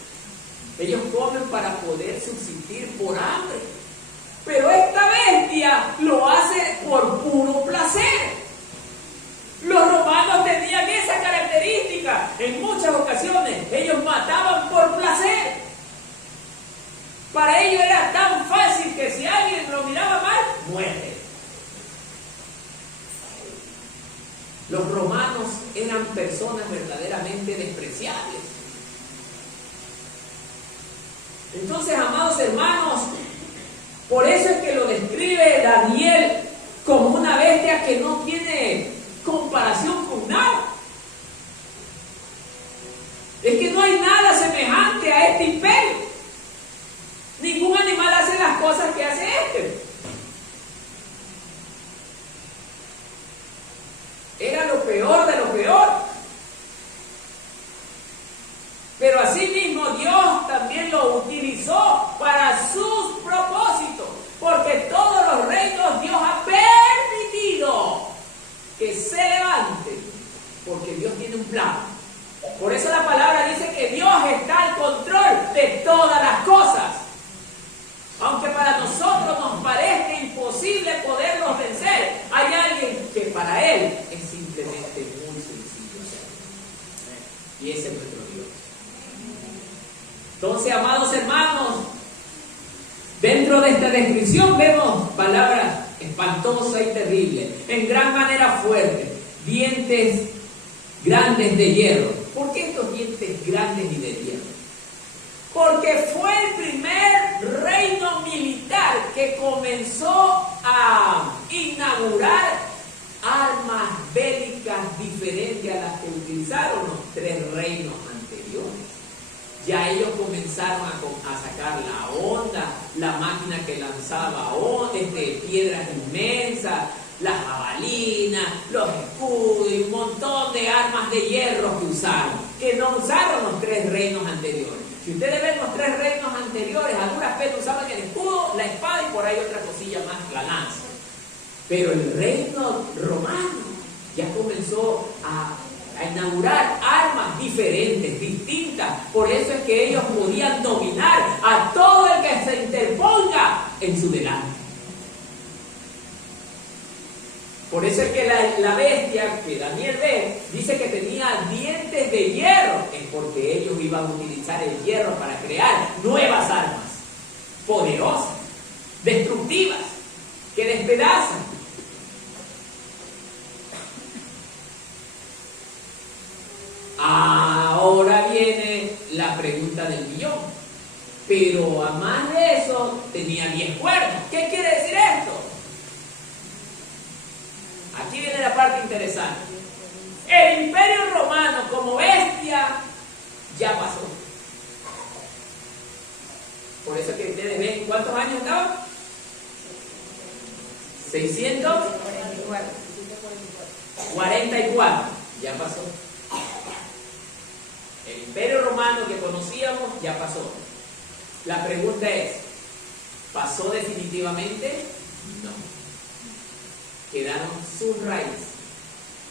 Ellos comen para poder subsistir por hambre. Pero esta bestia lo hace por puro placer. Los romanos tenían esa característica. En muchas ocasiones ellos mataban por placer. Para ellos era tan fácil que si alguien lo miraba mal, muere. Los romanos eran personas verdaderamente despreciables. Entonces, amados hermanos, por eso es que lo describe Daniel como una bestia que no tiene comparación con nada. Es que no hay nada semejante a este imperio. Ningún animal hace las cosas que hace este. Era lo peor de lo peor. Pero asimismo Dios también lo utilizó para sus propósitos, porque todos los reinos Dios ha permitido que se levanten, porque Dios tiene un plan. Por eso la palabra dice que Dios está al control de todas las cosas. Aunque para nosotros nos parezca imposible poderlos vencer, hay alguien que para Él es simplemente muy sencillo. Y ese es nuestro Dios. Entonces, amados hermanos, dentro de esta descripción vemos palabras espantosas y terribles, en gran manera fuertes, dientes grandes de hierro. ¿Por qué estos dientes grandes y de hierro? Porque fue el primer reino militar que comenzó a inaugurar armas bélicas diferentes a las que utilizaron los tres reinos anteriores. Ya ellos comenzaron a sacar la onda, la máquina que lanzaba piedras inmensas, las jabalinas, los escudos y un montón de armas de hierro que no usaron los tres reinos anteriores. Si ustedes ven los tres reinos anteriores, a duras penas usaban el escudo, la espada y por ahí otra cosilla más, la lanza. Pero el reino romano ya comenzó a inaugurar armas diferentes, distintas. Por eso es que ellos podían dominar a todo el que se interponga en su delante. Por eso es que la bestia que Daniel ve dice que tenía dientes de hierro. Es porque ellos iban a utilizar el hierro para crear nuevas armas, poderosas, destructivas, que despedazan. Ahora viene la pregunta del millón. Pero a más de eso, tenía 10 cuernos. ¿Qué quiere decir esto? Aquí viene la parte interesante. El imperio romano como bestia ya pasó. Por eso que ustedes ven, ¿cuántos años estaban? 644. Ya pasó. El imperio romano que conocíamos ya pasó. La pregunta es, ¿pasó definitivamente? No. Quedaron sus raíces.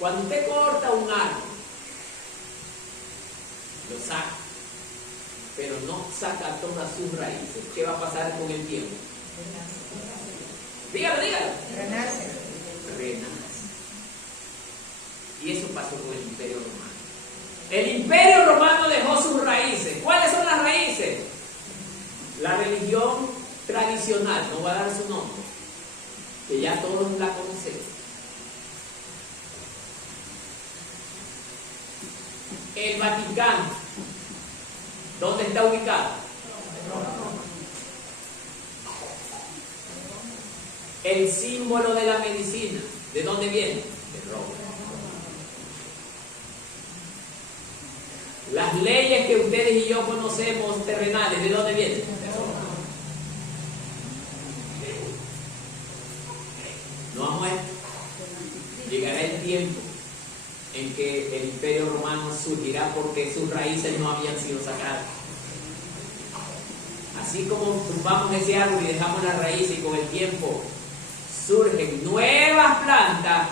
Cuando usted corta un árbol, lo saca, pero no saca todas sus raíces. ¿Qué va a pasar con el tiempo? Dígalo. Renace. Y eso pasó con el imperio romano. El imperio romano dejó sus raíces. ¿Cuáles son las raíces? La religión tradicional, no va a dar su nombre. que ya todos la conocemos. El Vaticano, ¿dónde está ubicado? El símbolo de la medicina, ¿de dónde viene? De Roma. Las leyes que ustedes y yo conocemos terrenales, ¿de dónde vienen? De Roma. No vamos a ver. Llegará el tiempo en que el Imperio Romano surgirá porque sus raíces no habían sido sacadas. Así como tumbamos ese árbol y dejamos las raíces y con el tiempo surgen nuevas plantas,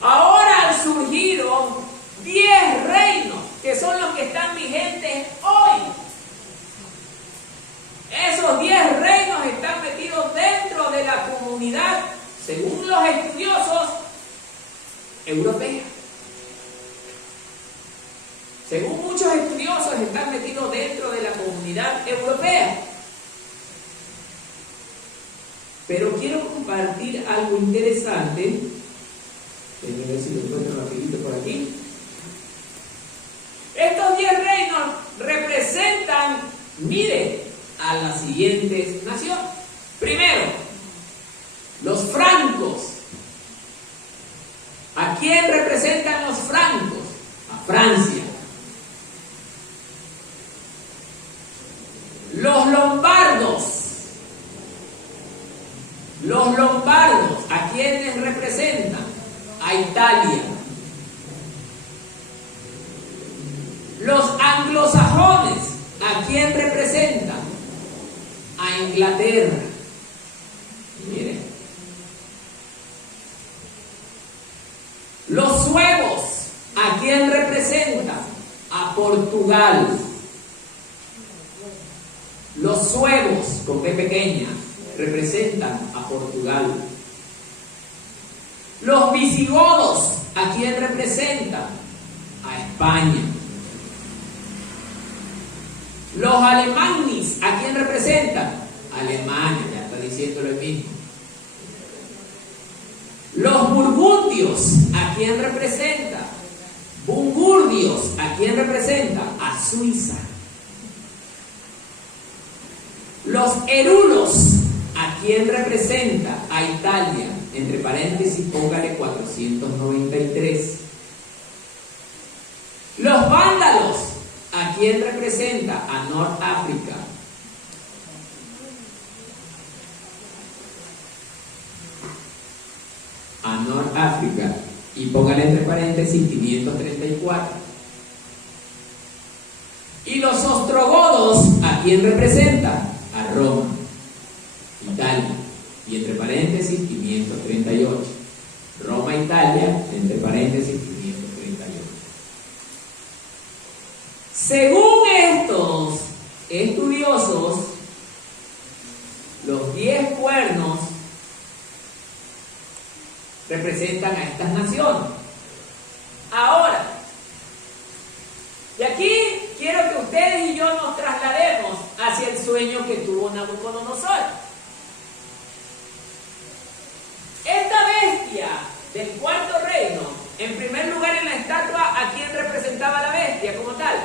ahora han surgido 10 reinos que son los que están vigentes hoy. Esos 10 reinos están metidos dentro de la comunidad, según los estudiosos, europea. Según muchos estudiosos, están metidos dentro de la comunidad europea. Pero quiero compartir algo interesante. Déjenme ver si lo encuentro rapidito por aquí. Estos 10 reinos representan, miren, a las siguientes naciones. Primero, los francos. ¿A quién representan los francos? A Francia. Los lombardos. Los lombardos, ¿a quiénes representan? A Italia. Los anglosajones, ¿a quién representan? A Inglaterra. Y miren. Los suevos, ¿a quién representan? A Portugal. Los suevos, con P pequeña, representan a Portugal. Los visigodos, ¿a quién representan? A España. Los alemanis, ¿a quién representan? A Alemania, ya está diciendo lo mismo. Los burgundios, ¿a quién representa? Burgundios, ¿a quién representa? A Suiza. Los erulos, ¿a quién representa? A Italia. Entre paréntesis, póngale 493. Los vándalos, ¿a quién representa? A Noráfrica. A Noráfrica. Y póngale entre paréntesis 534. Y los ostrogodos, ¿a quién representa? A Roma, Italia, y entre paréntesis 538. Roma, Italia, entre paréntesis 538. Según estos estudiosos, los 10 cuernos representan a estas naciones. Ahora, y aquí quiero que ustedes y yo nos traslademos hacia el sueño que tuvo Nabucodonosor. Esta bestia del cuarto reino, en primer lugar en la estatua, ¿a quién representaba la bestia como tal?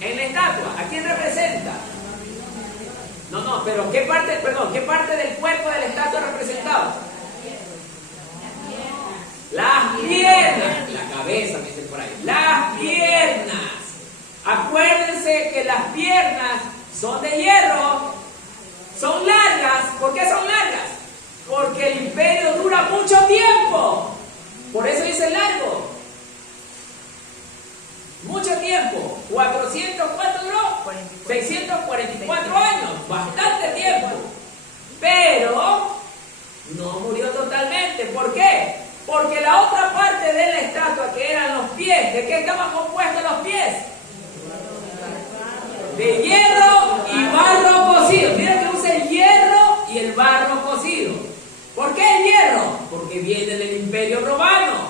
En la estatua, ¿a quién representa? No, pero ¿qué parte del cuerpo de la estatua representaba? Las piernas, la cabeza, me dicen por ahí. Las piernas. Acuérdense que las piernas son de hierro, son largas. ¿Por qué son largas? Porque el imperio dura mucho tiempo. Por eso dice largo. Mucho tiempo. 400, ¿cuánto duró? 644 años. Bastante tiempo. Pero no murió totalmente. ¿Por qué? Porque la otra parte de la estatua, que eran los pies, ¿de qué estaban compuestos los pies? De hierro y barro cocido. Mira que usa el hierro y el barro cocido. ¿Por qué el hierro? Porque viene del Imperio Romano.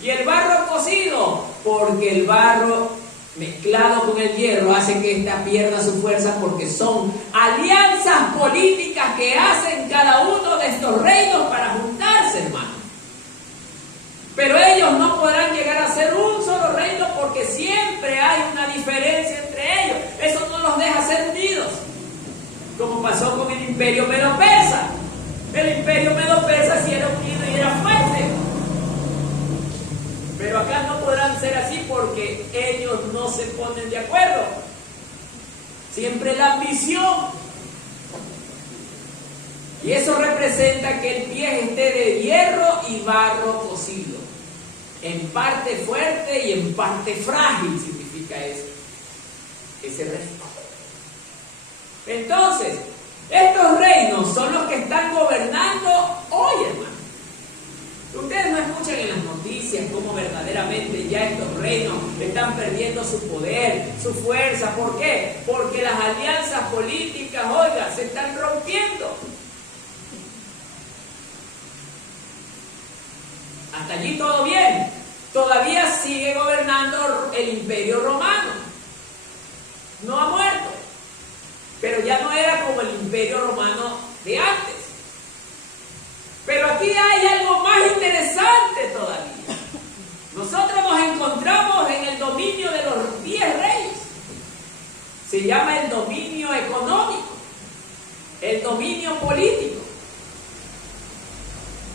Y el barro cocido, porque el barro mezclado con el hierro, hace que ésta pierda su fuerza, porque son alianzas políticas que hacen cada uno de estos reinos para juntarse, hermano. Pero ellos no podrán llegar a ser un solo reino, porque siempre hay una diferencia entre ellos. Eso no los deja ser unidos, como pasó con el imperio medo-persa. El imperio medo-persa sí era unido y era fuerte, pero acá no podrán ser así, porque ellos no se ponen de acuerdo. Siempre la ambición. Y eso representa que el pie esté de hierro y barro cocido. En parte fuerte y en parte frágil significa eso. Ese reino. Entonces, estos reinos son los que están gobernando hoy, hermano. Ustedes no escuchan en las noticias cómo verdaderamente ya estos reinos están perdiendo su poder, su fuerza. ¿Por qué? Porque las alianzas políticas, oiga, se están rompiendo. Hasta allí todo bien. Todavía sigue gobernando el imperio romano. No ha muerto. Pero ya no era como el imperio romano de antes. Pero aquí hay algo más interesante todavía. Nosotros nos encontramos en el dominio de los 10 reyes. Se llama el dominio económico, el dominio político.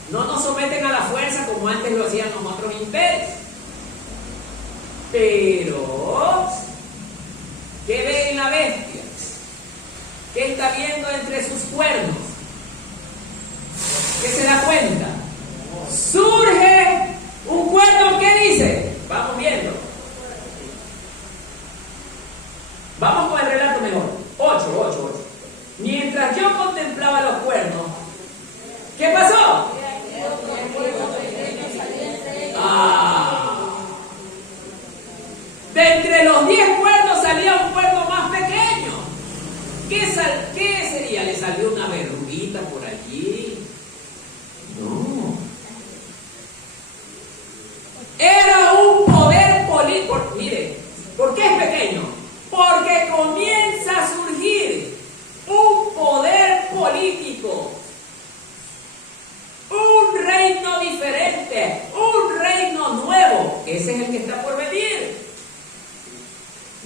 No nos someten a la fuerza como antes lo hacían los otros imperios. Pero, ¿qué ve en la bestia? ¿Qué está viendo entre sus cuernos? ¿Qué se da cuenta? Surge un cuerno que dice, vamos viendo. Vamos con el relato mejor. 8. Mientras yo contemplaba los cuernos, ¿qué pasó? De entre los 10 cuernos salía un cuerno más pequeño. ¿Qué sería? ¿Le salió una verruguita por allí? No. Era un poder político. Mire, ¿por qué es pequeño? Porque comienza a surgir un poder político, un reino diferente, un reino nuevo. Ese es el que está por venir.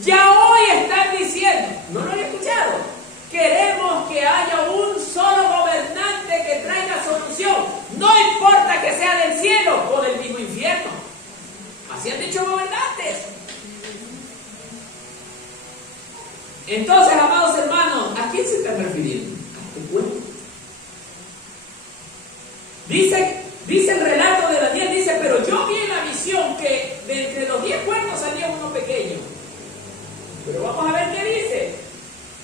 Ya hoy están diciendo, ¿no lo han escuchado? Queremos que haya un solo gobernante que traiga solución. No importa que sea del cielo o del mismo infierno. Así han dicho gobernantes. Entonces, amados hermanos, ¿a quién se están refiriendo? A este pueblo. Dice el relato de Daniel, dice, pero yo vi en la visión que de entre los 10 cuernos salía uno pequeño. Pero vamos a ver qué dice.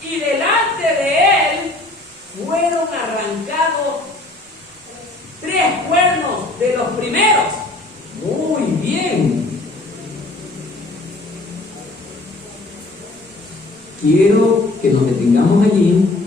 Y delante de él fueron arrancados 3 cuernos de los primeros. Muy bien. Quiero que nos detengamos allí.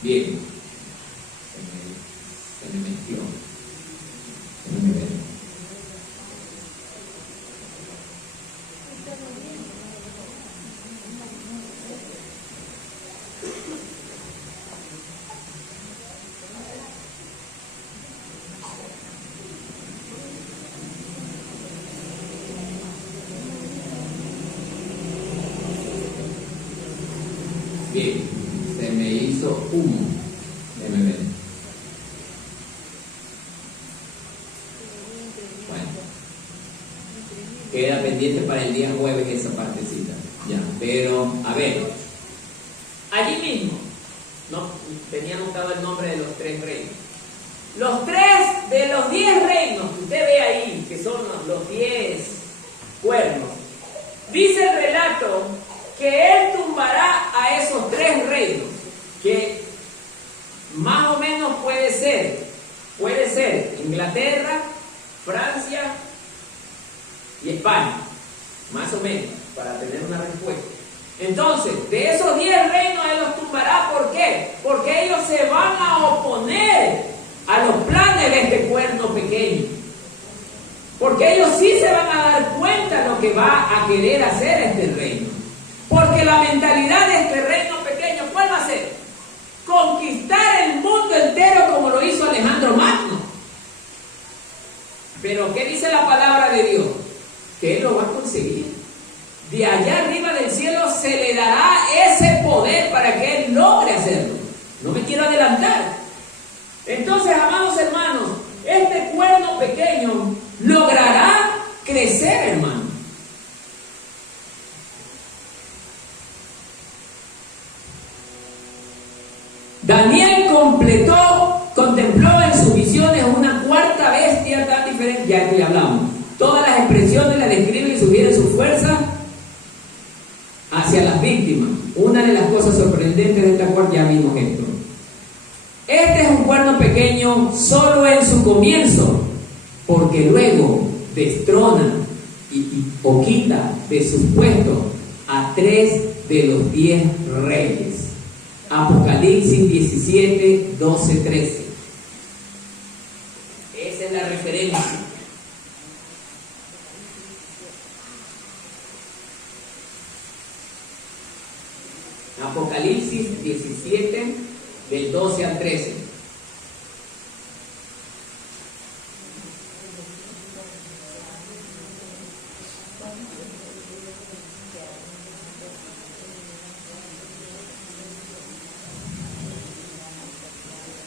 Bien, se me mezcló. Déjame ver. Bien, se me hizo humo. Déjame ver. Bueno, queda pendiente para el día jueves esa partecita. Ya, pero, a ver, allí mismo, no tenía anotado el nombre de los 3 reinos. Los 3 de los 10 reinos que usted ve ahí, que son los 10 cuernos, dice el relato que él tumbó tumbará a esos 3 reinos, que más o menos puede ser Inglaterra, Francia y España, más o menos, para tener una respuesta. Entonces, de esos 10 reinos Él los tumbará. ¿Por qué? Porque ellos se van a oponer a los planes de este cuerno pequeño. Porque ellos sí se van a dar cuenta de lo que va a querer hacer este reino. Porque la mentalidad de este reino pequeño, ¿cuál va a ser? Conquistar el mundo entero como lo hizo Alejandro Magno. Pero ¿qué dice la palabra de Dios? Que Él lo va a conseguir. De allá arriba del cielo se le dará ese poder para que Él logre hacerlo. No me quiero adelantar. Entonces, amados hermanos, este cuerno pequeño logrará crecer, hermano. Daniel contempló en sus visiones una cuarta bestia tan diferente, ya que le hablamos. Todas las expresiones la describen y sugieren su fuerza hacia las víctimas. Una de las cosas sorprendentes de esta cual ya vimos esto. Este es un cuerno pequeño solo en su comienzo, porque luego destrona o quita de sus puestos a 3 de los 10 reyes. Apocalipsis 17, 12, 13. Esa es la referencia. Apocalipsis 17, del 12 al 13.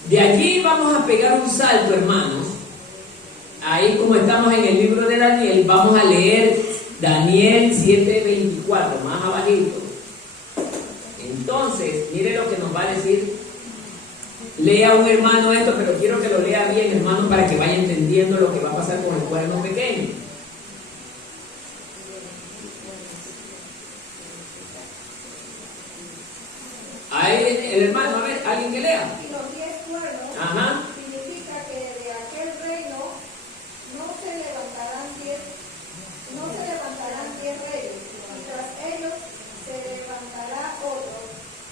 De allí vamos a pegar un salto, hermanos. Ahí, como estamos en el libro de Daniel, vamos a leer Daniel 7:24, más abajito. Entonces, mire lo que nos va a decir. Lea un hermano esto, pero quiero que lo lea bien, hermano, para que vaya entendiendo lo que va a pasar con el cuerno pequeño. Ahí el hermano, a ver, alguien que lea. Y los 10 cuernos Ajá. significa que de aquel reino no se levantarán 10 reyes, y tras ellos se levantará otro,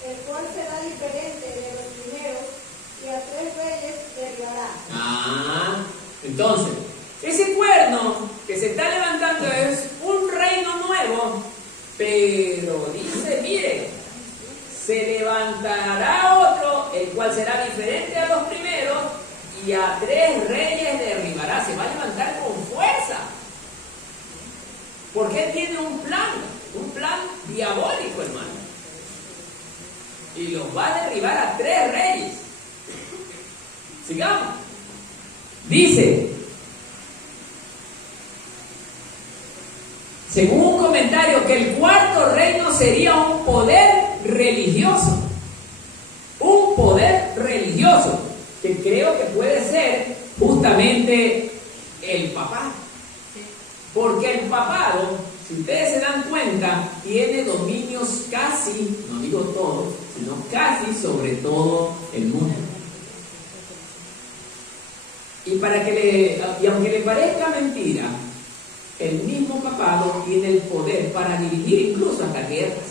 el cual será diferente de los primeros, y a 3 reyes derribará. Entonces, ese cuerno que se está levantando es un reino nuevo, pero dice, mire, se levantará otro, el cual será diferente a los primeros, y a 3 reyes derribará. Se va a levantar con fuerza, porque él tiene un plan diabólico, hermano, y los va a derribar a 3 reyes. Sigamos. Dice, según un comentario, que el cuarto reino sería un poder religioso. Un poder religioso, que creo que puede ser justamente el papado. Porque el papado, si ustedes se dan cuenta, tiene dominios casi, no digo todos, sino casi sobre todo el mundo. Y aunque le parezca mentira, el mismo papado tiene el poder para dirigir incluso hasta guerras.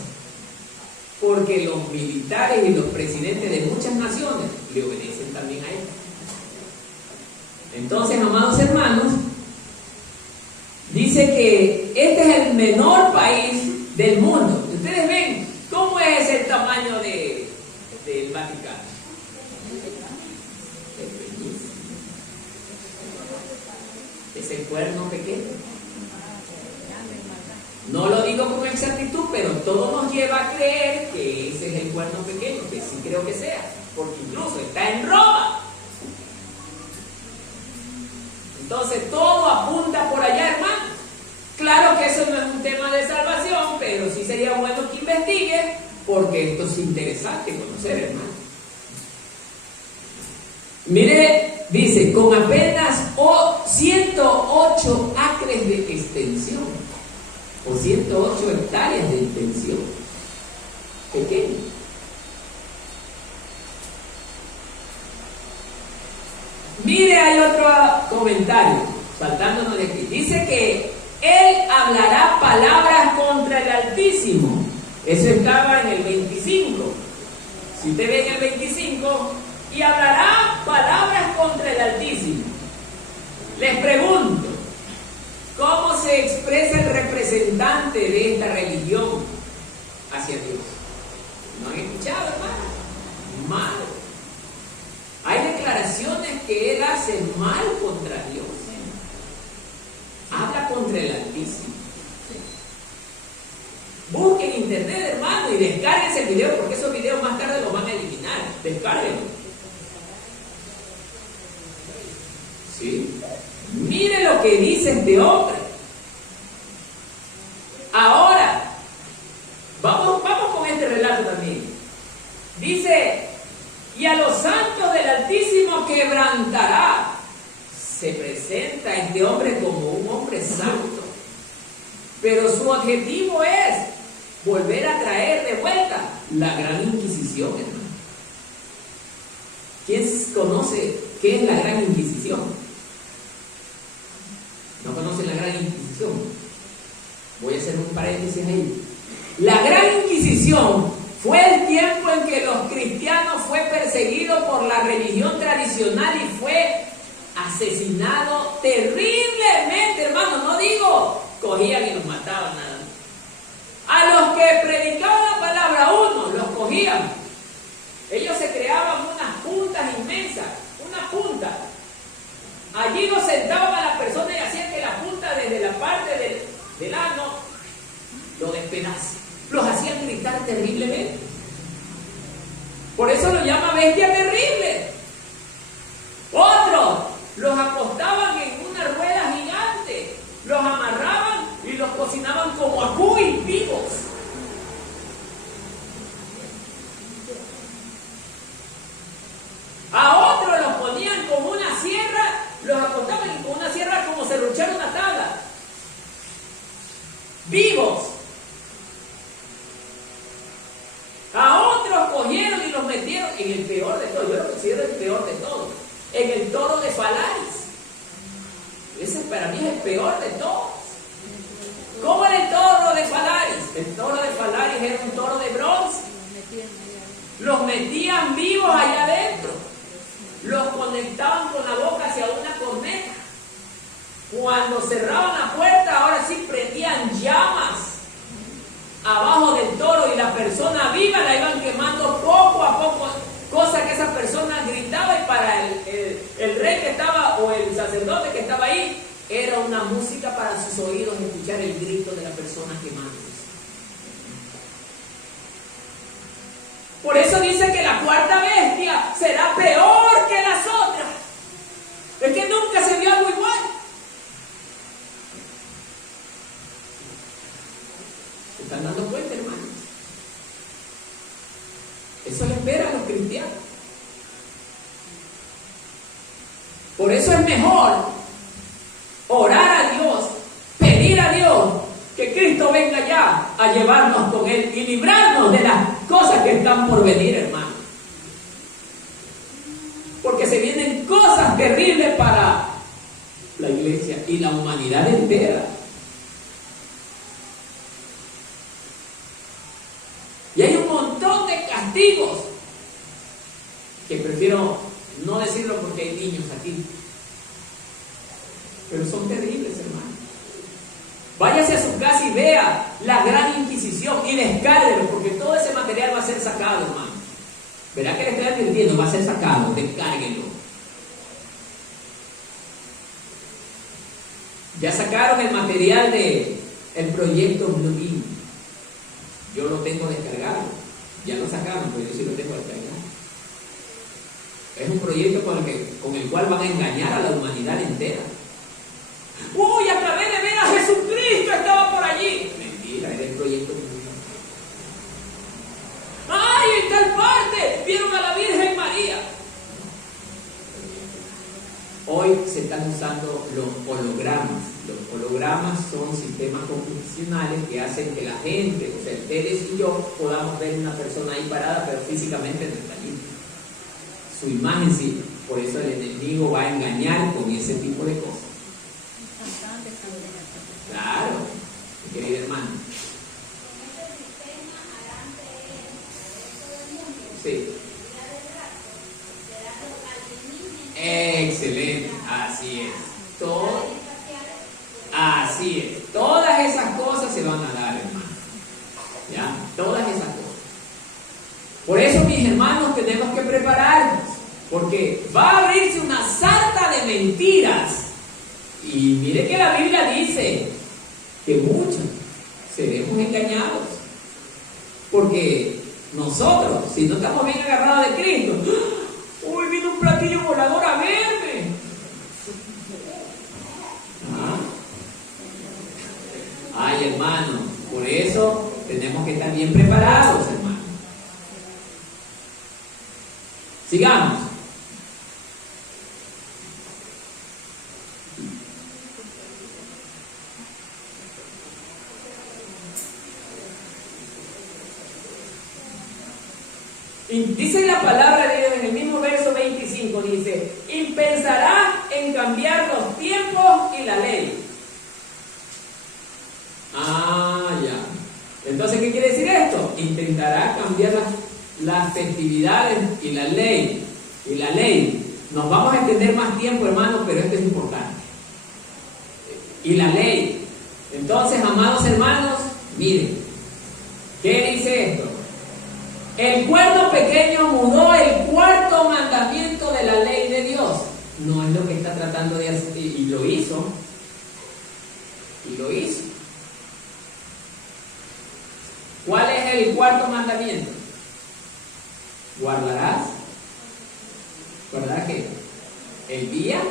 Porque los militares y los presidentes de muchas naciones le obedecen también a él. Entonces, amados hermanos, dice que este es el menor país del mundo. Ustedes ven cómo es el tamaño del Vaticano. Es el cuerno pequeño. No lo digo con exactitud, pero todo nos lleva a creer que ese es el cuerno pequeño, que sí creo que sea, porque incluso está en Roma. Entonces todo apunta por allá, hermano. Claro que eso no es un tema de salvación, pero sí sería bueno que investigue, porque esto es interesante conocer, hermano. Mire, dice, con apenas 108 acres de extensión, o 108 hectáreas de extensión. pequeño. Mire, hay otro comentario, saltándonos de aquí. Dice que él hablará palabras contra el Altísimo. Eso estaba en el 25. Si usted ve en el 25, y hablará palabras contra el Altísimo. Les pregunto, ¿cómo se expresa el representante de esta religión hacia Dios? ¿No han escuchado, hermano? Mal. Hay declaraciones que él hace mal contra Dios. Habla contra el Altísimo. Busquen en internet, hermano, y descarguen ese video, porque esos videos más tarde los van a eliminar. Descárguenlo. ¿Sí? Mire lo que dice este hombre. Ahora, vamos con este relato también. Dice, y a los santos del Altísimo quebrantará. Se presenta este hombre como un hombre santo, pero su objetivo es volver a traer de vuelta la gran Inquisición, hermano. ¿Quién conoce qué es la gran Inquisición? ¿No conocen la gran Inquisición? Voy a hacer un paréntesis ahí. La gran Inquisición fue el tiempo en que los cristianos fue perseguidos por la religión tradicional y fue asesinado terriblemente, hermano. No digo cogían y los mataban, nada. A los que predicaban la palabra, uno los cogían. Ellos se creaban unas puntas inmensas, una punta. Allí los sentaban a la persona y hacían que la punta desde la parte del ano lo despedace. Los hacían gritar terriblemente. Por eso lo llama bestia terrible. Otros los acostaban en una rueda gigante, los amarraban y los cocinaban como a cuy vivos. A otros los ponían con una sierra, los acostaban y con una sierra como serruchar una tabla. Vivos. A otros cogieron y los metieron en el peor de todo. Yo lo considero el peor de todo. En el toro de Falaris. Ese para mí es el peor de todos. ¿Cómo era el toro de Falaris? El toro de Falaris era un toro de bronce. Los metían vivos allá adentro. Los conectaban con la boca hacia una corneta. Cuando cerraban la puerta, ahora sí prendían llamas abajo del toro y la persona viva la iban quemando poco a poco, cosa que esa persona gritaba, y para el rey que estaba o el sacerdote que estaba ahí era una música para sus oídos escuchar el grito de la persona quemándose. Por eso dice que la cuarta bestia será peor que las otras. Es que nunca se vio algo igual. ¿Se están dando cuenta, hermanos? Eso le espera a los cristianos. Por eso es mejor orar a Dios, pedir a Dios que Cristo venga ya a llevarnos con Él y librarnos de las cosas que están por venir, hermanos. Porque se vienen cosas terribles para la iglesia y la humanidad entera. Y hay un montón de castigos que prefiero no decirlo porque hay niños aquí, pero son terribles, hermano. Váyase a su casa y vea la gran Inquisición y descárguelo, porque todo ese material va a ser sacado, hermano. Verá que le estoy advirtiendo, va a ser sacado, descárguelo. Ya sacaron el material del proyecto Blue Beam. Yo lo tengo descargado. Ya lo sacaron, pero yo sí lo tengo descargado. Es un proyecto con el cual van a engañar a la humanidad entera. ¡Uy, a través de ver a Jesucristo estaba por allí! Mentira, era el proyecto. ¡Ay, en tal parte vieron a la Virgen María! Hoy se están usando los hologramas. Los hologramas son sistemas computacionales que hacen que la gente, o sea, ustedes y yo, podamos ver una persona ahí parada, pero físicamente no está allí. Su imagen sí. Por eso el enemigo va a engañar con ese tipo de cosas. Claro, mi querida hermana. Sí. Excelente, así es. Así es. Todas esas cosas se van a dar, hermano. ¿Ya? Todas esas cosas. Por eso, mis hermanos, tenemos que prepararnos. Porque va a abrirse una sarta de mentiras. Y mire que la Biblia dice que muchos seremos engañados. Porque nosotros, si no estamos bien agarrados de Cristo, ¡uy, vino un platillo volador a verme! Ay, hermano, por eso tenemos que estar bien preparados, hermano. Sigamos. Y dice la palabra de Dios en el mismo verso 25, dice, y pensará en cambiar los tiempos y la ley. Ya. Entonces, ¿qué quiere decir esto? Intentará cambiar las festividades y la ley. Y la ley. Nos vamos a extender más tiempo, hermanos, pero esto es importante. Y la ley. Entonces, amados hermanos, miren, ¿qué dice esto? El cuerno pequeño mudó el cuarto mandamiento de la ley de Dios. No es lo que está tratando de hacer, y lo hizo. Y lo hizo. ¿Cuál es el cuarto mandamiento? ¿Guardarás? ¿Guardarás qué? El día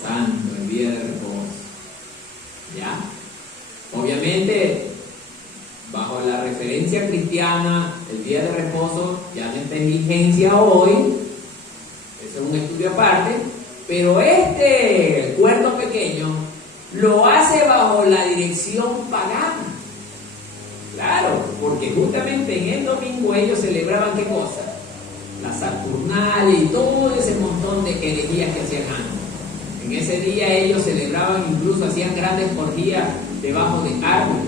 santo, el día de reposo. ¿Ya? Obviamente, bajo la referencia cristiana, el día de reposo ya no está en vigencia hoy. Eso es un estudio aparte. Pero este cuerno pequeño lo hace bajo la dirección pagana. Claro, porque justamente en el domingo ellos celebraban ¿qué cosa? Las Saturnales y todo ese montón de herejías que hacían antes. En ese día ellos celebraban, incluso hacían grandes orgías debajo de árboles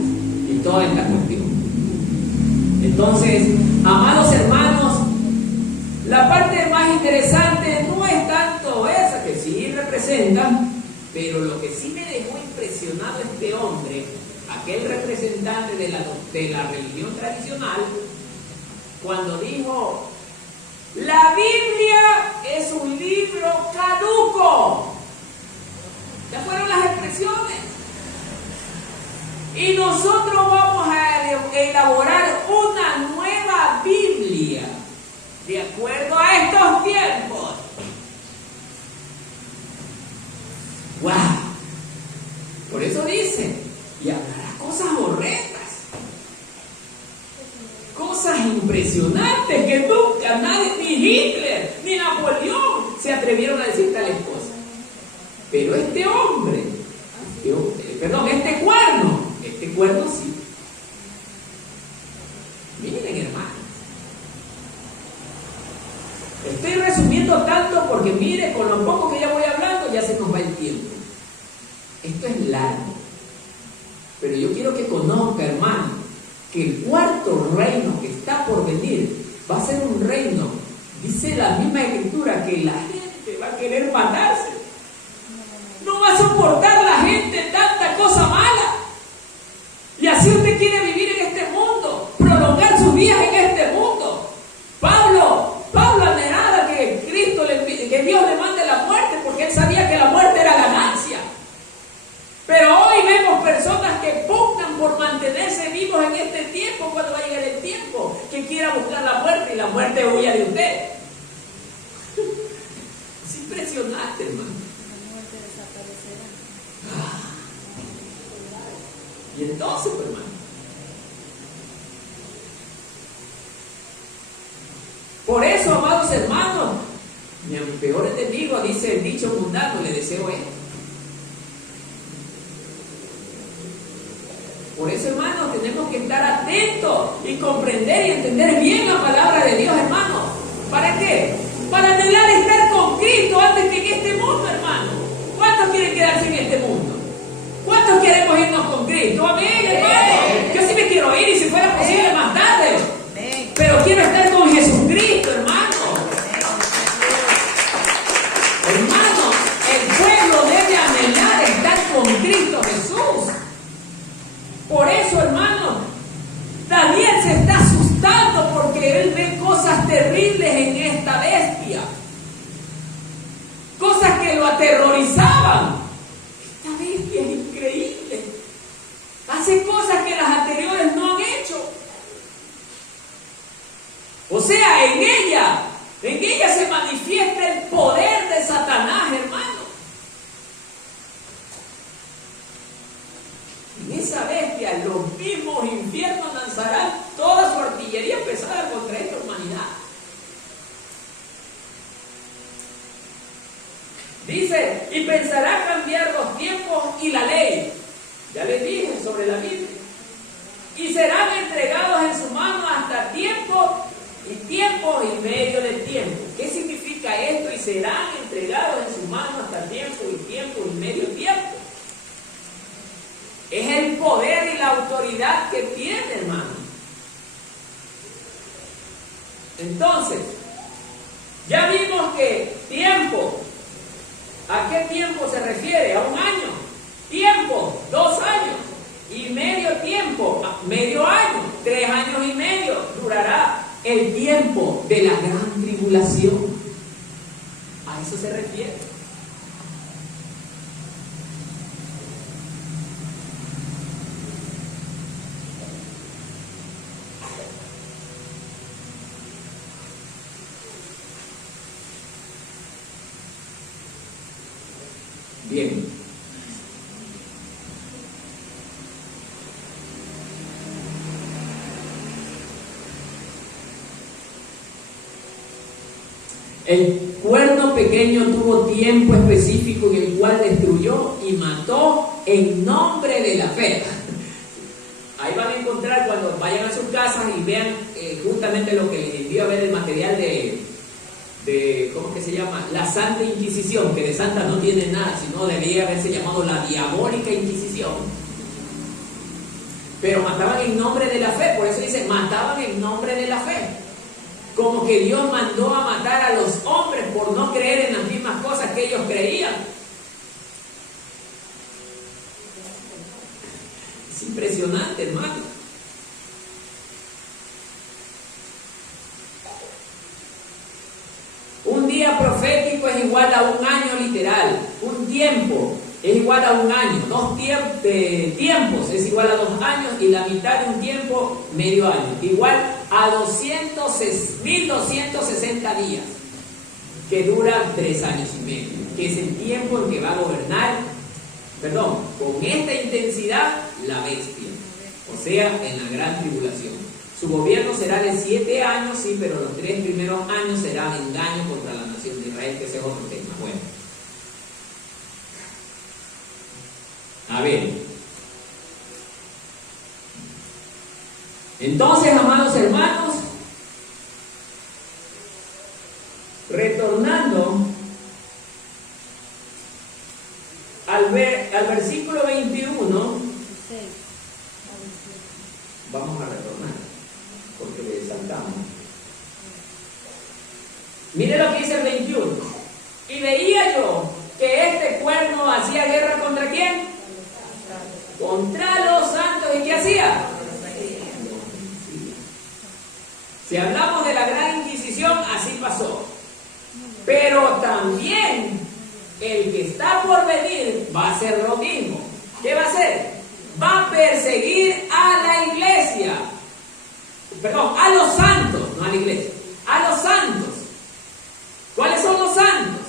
y toda esta cuestión. Entonces, amados hermanos, la parte más interesante no es tanto esa, que sí representa, pero lo que sí me dejó impresionado este hombre, aquel representante de la religión tradicional, cuando dijo, la Biblia es un libro caduco. Ya fueron las expresiones. Y nosotros vamos a elaborar una nueva Biblia de acuerdo a estos tiempos. ¡Wow! Por eso dice, y hablará cosas horrendas, cosas impresionantes que nunca nadie, ni Hitler, ni Napoleón, se atrevieron a decir tales cosas. Pero este cuerno sí. Miren, hermanos. Estoy resumiendo tanto porque mire, con lo poco que ya voy hablando, ya se nos va el tiempo. Esto es largo. Pero yo quiero que conozca, hermano, que el cuarto reino que está por venir va a ser un reino, dice la misma escritura, que la gente va a querer matarse. No va a soportar la gente tanta cosa mala. Y así usted quiere vivir en este mundo, prolongar sus días en este mundo. Pablo anhelaba que que Dios le mande la muerte, porque él sabía que la muerte era ganancia. Pero hoy vemos personas que pugnan por mantenerse vivos en este tiempo, cuando va a llegar el tiempo que quiera buscar la muerte y la muerte huya de usted. Es impresionante, hermano. Y entonces, pues, hermano, por eso, amados hermanos, Ni a mi peor enemigo, dice el dicho mundano, le deseo esto. Por eso, hermanos, tenemos que estar atentos y comprender y entender bien la palabra de Dios, hermanos. ¿Para qué? Para anhelar estar con Cristo antes que en este mundo, hermano. ¿Cuántos quieren quedarse en este mundo? ¿Cuántos queremos irnos con Cristo? Amén, hermano. Yo sí me quiero ir y si fuera posible más tarde. Pero quiero estar con Jesucristo, hermano. Hermano, el pueblo debe anhelar estar con Cristo Jesús. Por eso, hermano, Daniel se está asustando porque él ve cosas terribles en esta bestia. Cosas que lo aterrorizaban. Esta bestia es increíble. Hace cosas que las anteriores no han hecho. O sea, en ella se manifiesta el poder de Satanás, hermano. En esa bestia, los mismos infiernos lanzarán toda su artillería pesada contra esta humanidad. Dice, y pensará cambiar los tiempos y la ley. Ya les dije sobre la Biblia. Y serán entregados en su mano hasta tiempo y medio de tiempo. ¿Qué significa esto? Y serán entregados en su mano hasta tiempo y medio tiempo. Es el poder y la autoridad que tiene, hermano. Entonces, ya vimos que tiempo, ¿a qué tiempo se refiere? ¿A un año? Tiempo, 2 años. Y medio tiempo, medio año, 3 años y medio durará el tiempo de la gran tribulación. A eso se refiere. Bien. El cuerno pequeño tuvo tiempo específico en el cual destruyó y mató en nombre de la fe. Ahí van a encontrar cuando vayan a sus casas y vean justamente lo que les envío a ver el material de ¿cómo que se llama? La Santa Inquisición, que de santa no tiene nada, sino debería haberse llamado la Diabólica Inquisición. Pero mataban en nombre de la fe, por eso dice, mataban en nombre de la fe. Como que Dios mandó a matar a los hombres por no creer en las mismas cosas que ellos creían. Es impresionante, hermano. Un día profético es igual a un año literal. Un tiempo es igual a un año. 2 tiempos es igual a 2 años y la mitad de un tiempo, medio año. Igual a 1260 días, que duran 3 años y medio, que es el tiempo en que va a gobernar, con esta intensidad, la bestia, o sea, en la gran tribulación. Su gobierno será de 7 años, sí, pero los 3 primeros años serán engaño contra la nación de Israel, que ese es otro tema. Bueno, a ver, entonces, amados hermanos, retornando al versículo 21, vamos a retornar, porque le saltamos. Mire lo que dice el 21. Y veía yo que este cuerno hacía guerra ¿contra quién? Contra los santos. ¿Y qué hacía? Si hablamos de la gran Inquisición, así pasó. Pero también el que está por venir va a hacer lo mismo. ¿Qué va a hacer? Va a perseguir a la iglesia. A los santos, no a la iglesia. A los santos. ¿Cuáles son los santos?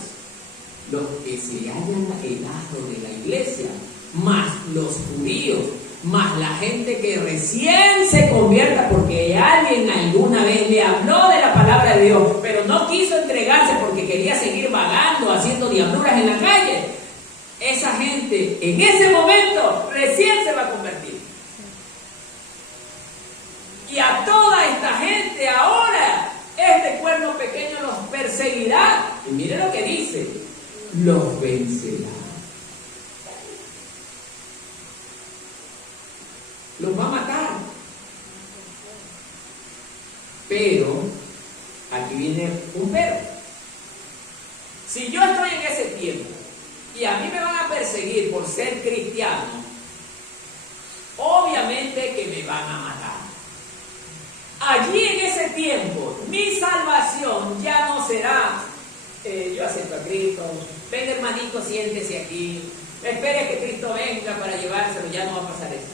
Los que se hayan quedado de la iglesia, más los judíos, más la gente que recién se convierta porque alguien alguna vez le habló de la palabra de Dios, pero no quiso entregarse porque quería seguir vagando, haciendo diabluras en la calle, esa gente en ese momento recién se va a convertir. Y a toda esta gente ahora, este cuerno pequeño los perseguirá. Y mire lo que dice, los vencerá. Los va a matar. Pero, aquí viene un pero. Si yo estoy en ese tiempo y a mí me van a perseguir por ser cristiano, obviamente que me van a matar. Allí en ese tiempo, mi salvación ya no será, yo acepto a Cristo, venga hermanito, siéntese aquí, espere que Cristo venga para llevárselo, ya no va a pasar eso.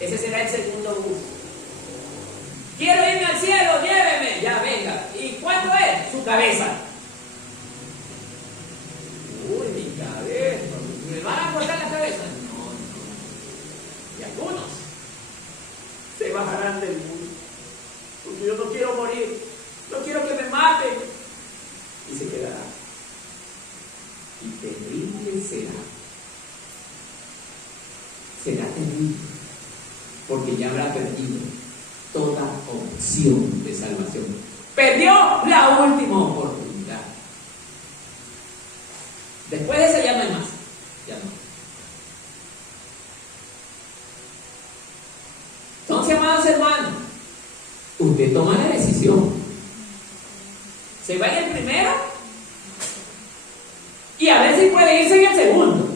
Ese será el segundo bus. Quiero irme al cielo, lléveme, ya venga. ¿Y cuánto es? Su cabeza. Uy, mi cabeza, ¿me van a cortar la cabeza? No. Y algunos se bajarán del mundo, porque yo no quiero morir, no quiero que me maten, y se quedará. Y terrible será terrible, porque ya habrá perdido toda opción de salvación, perdió la última oportunidad. Después de esa ya no hay más, ya no. Entonces, amados hermanos, usted toma la decisión. ¿Se va en el primero? Y a ver si puede irse en el segundo.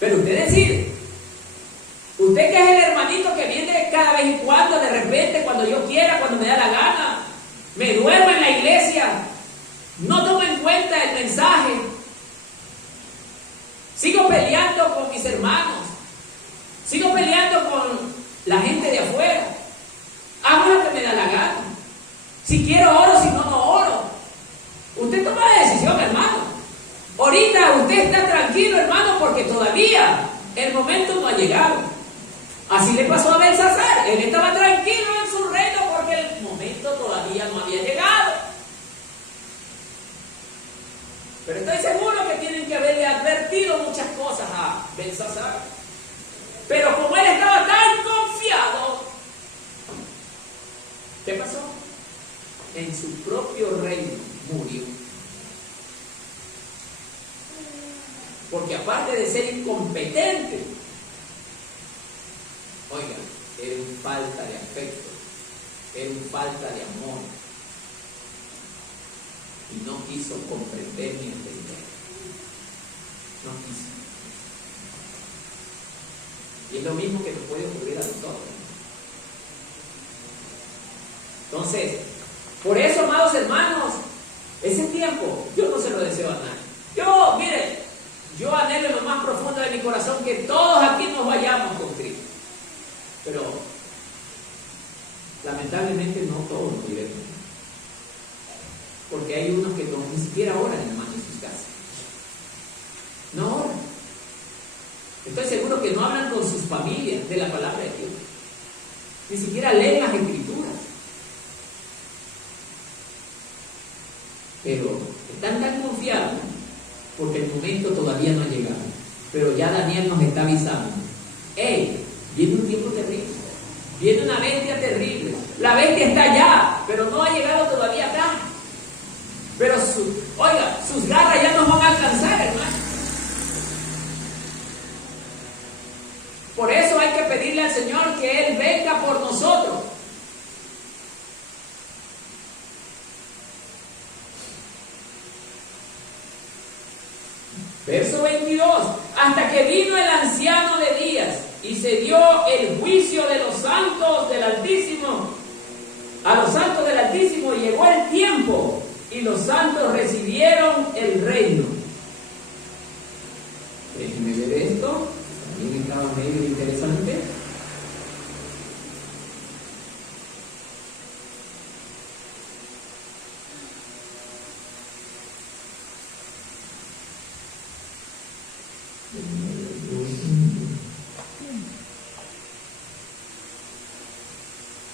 Pero usted decide. Usted que es el hermanito que viene cada vez y cuando, de repente, cuando yo quiera, cuando me da la gana, me duermo en la iglesia, no tomo en cuenta el mensaje, sigo peleando con mis hermanos, sigo peleando con la gente de afuera, hago lo que me da la gana. Si quiero oro, si no, no oro. Usted toma la decisión, hermano. Ahorita usted está tranquilo, hermano, porque todavía el momento no ha llegado. Así le pasó a Belsasar. Él estaba tranquilo en su reino porque el momento todavía no había llegado. Pero estoy seguro que tienen que haberle advertido muchas cosas a Belsasar. Pero como él estaba tan confiado, ¿qué pasó? En su propio reino murió. Porque aparte de ser incompetente, oiga, era un falta de afecto, era un falta de amor. Y no quiso comprender ni entender. No quiso. Y es lo mismo que nos puede ocurrir a nosotros. Entonces, por eso, amados hermanos, ese tiempo yo no se lo deseo a nadie. Mire, yo anhelo en lo más profundo de mi corazón que todos aquí nos vayamos con Cristo. Pero, lamentablemente, no todos nos iremos. Porque hay unos que ni siquiera oran, hermano, en sus casas. No oran. Estoy seguro que no hablan con sus familias de la palabra de Dios. Ni siquiera leen las escrituras. Pero están tan confiados porque el momento todavía no ha llegado. Pero ya Daniel nos está avisando. ¡Ey! Viene un tiempo terrible. Viene una bestia terrible. La bestia está allá, pero no ha llegado todavía acá. Pero sus garras ya nos van a alcanzar, hermano. Por eso hay que pedirle al Señor que Él venga por nosotros. Verso 22. Hasta que vino el anciano de días y se dio el juicio de los santos del Altísimo. A los santos del Altísimo llegó el tiempo y los santos recibieron el reino. Déjenme ver esto. También estaba medio interesante.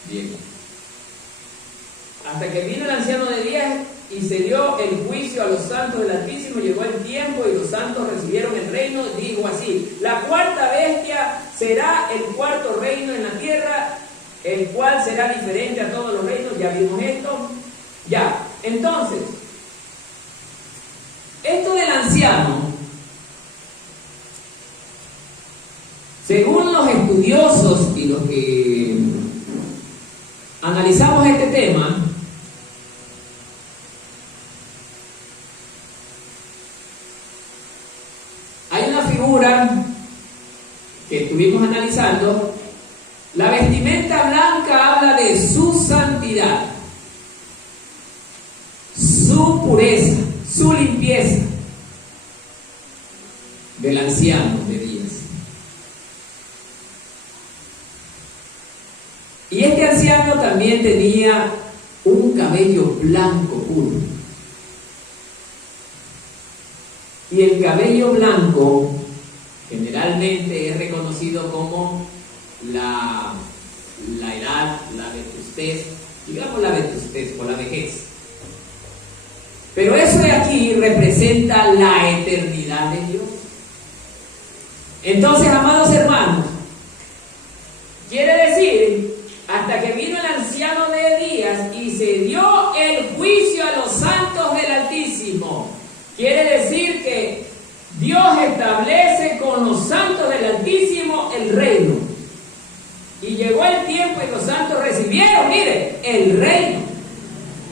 Bien. hasta que vino el anciano de días y se dio el juicio a los santos del Altísimo, llegó el tiempo y los santos recibieron el reino, dijo así: la cuarta bestia será el cuarto reino en la tierra, el cual será diferente a todos los reinos. Ya vimos esto. Ya, entonces, esto del anciano, según los estudiosos y los que analizamos este tema, hay una figura que estuvimos analizando. La vestimenta blanca habla de su santidad, su pureza, su limpieza del anciano de días. Y este anciano también tenía un cabello blanco puro. Y el cabello blanco generalmente es reconocido como la edad, la vetustez, digamos la vetustez o la vejez. Pero eso de aquí representa la eternidad de Dios. Entonces, amados hermanos, quiere decir, hasta que vino el anciano de días y se dio el juicio a los santos del Altísimo, quiere decir que Dios establece con los santos del Altísimo el reino. Y llegó el tiempo y los santos recibieron, mire, el reino.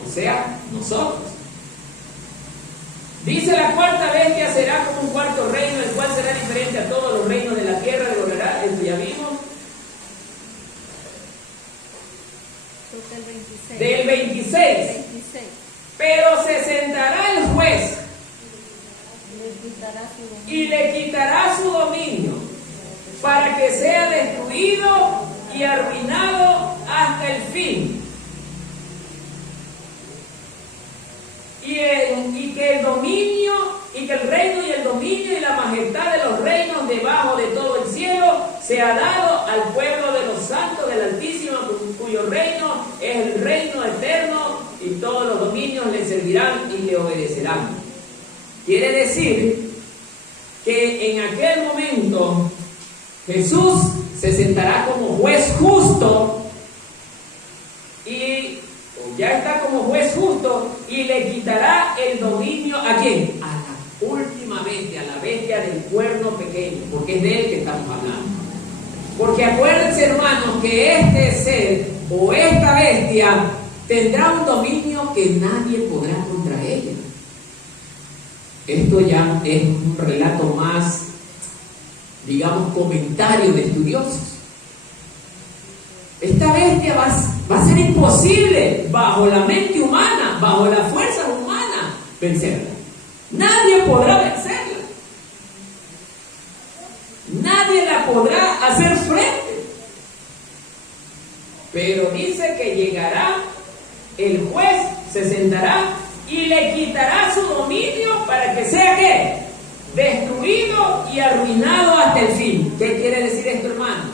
O sea, nosotros. Dice: la cuarta bestia será como un cuarto reino, el cual será diferente a todos los reinos de la tierra. Devorará, esto ya vimos. Del 26. Pero se sentará el juez y le quitará su dominio, para que sea destruido y arruinado hasta el fin. Y que el dominio, y que el reino y el dominio y la majestad de los reinos debajo de todo el cielo sea dado al pueblo de los santos del Altísimo, cuyo reino es el reino eterno, y todos los dominios le servirán y le obedecerán. Quiere decir que en aquel momento Jesús se sentará como juez justo, y ya está como juez justo, y le quitará el dominio ¿a quién? A la última bestia, a la bestia del cuerno pequeño, porque es de él que estamos hablando. Porque acuérdense, hermanos, que este ser o esta bestia tendrá un dominio que nadie podrá contra ella. Esto ya es un relato más, digamos, comentario de estudiosos. Esta bestia va a ser imposible bajo la mente humana, bajo la fuerza humana, vencerla. Nadie podrá vencerla. Nadie la podrá hacer frente. Pero dice que llegará el juez, se sentará y le quitará su dominio para que sea ¿qué? Destruido y arruinado hasta el fin. ¿Qué quiere decir esto, hermano?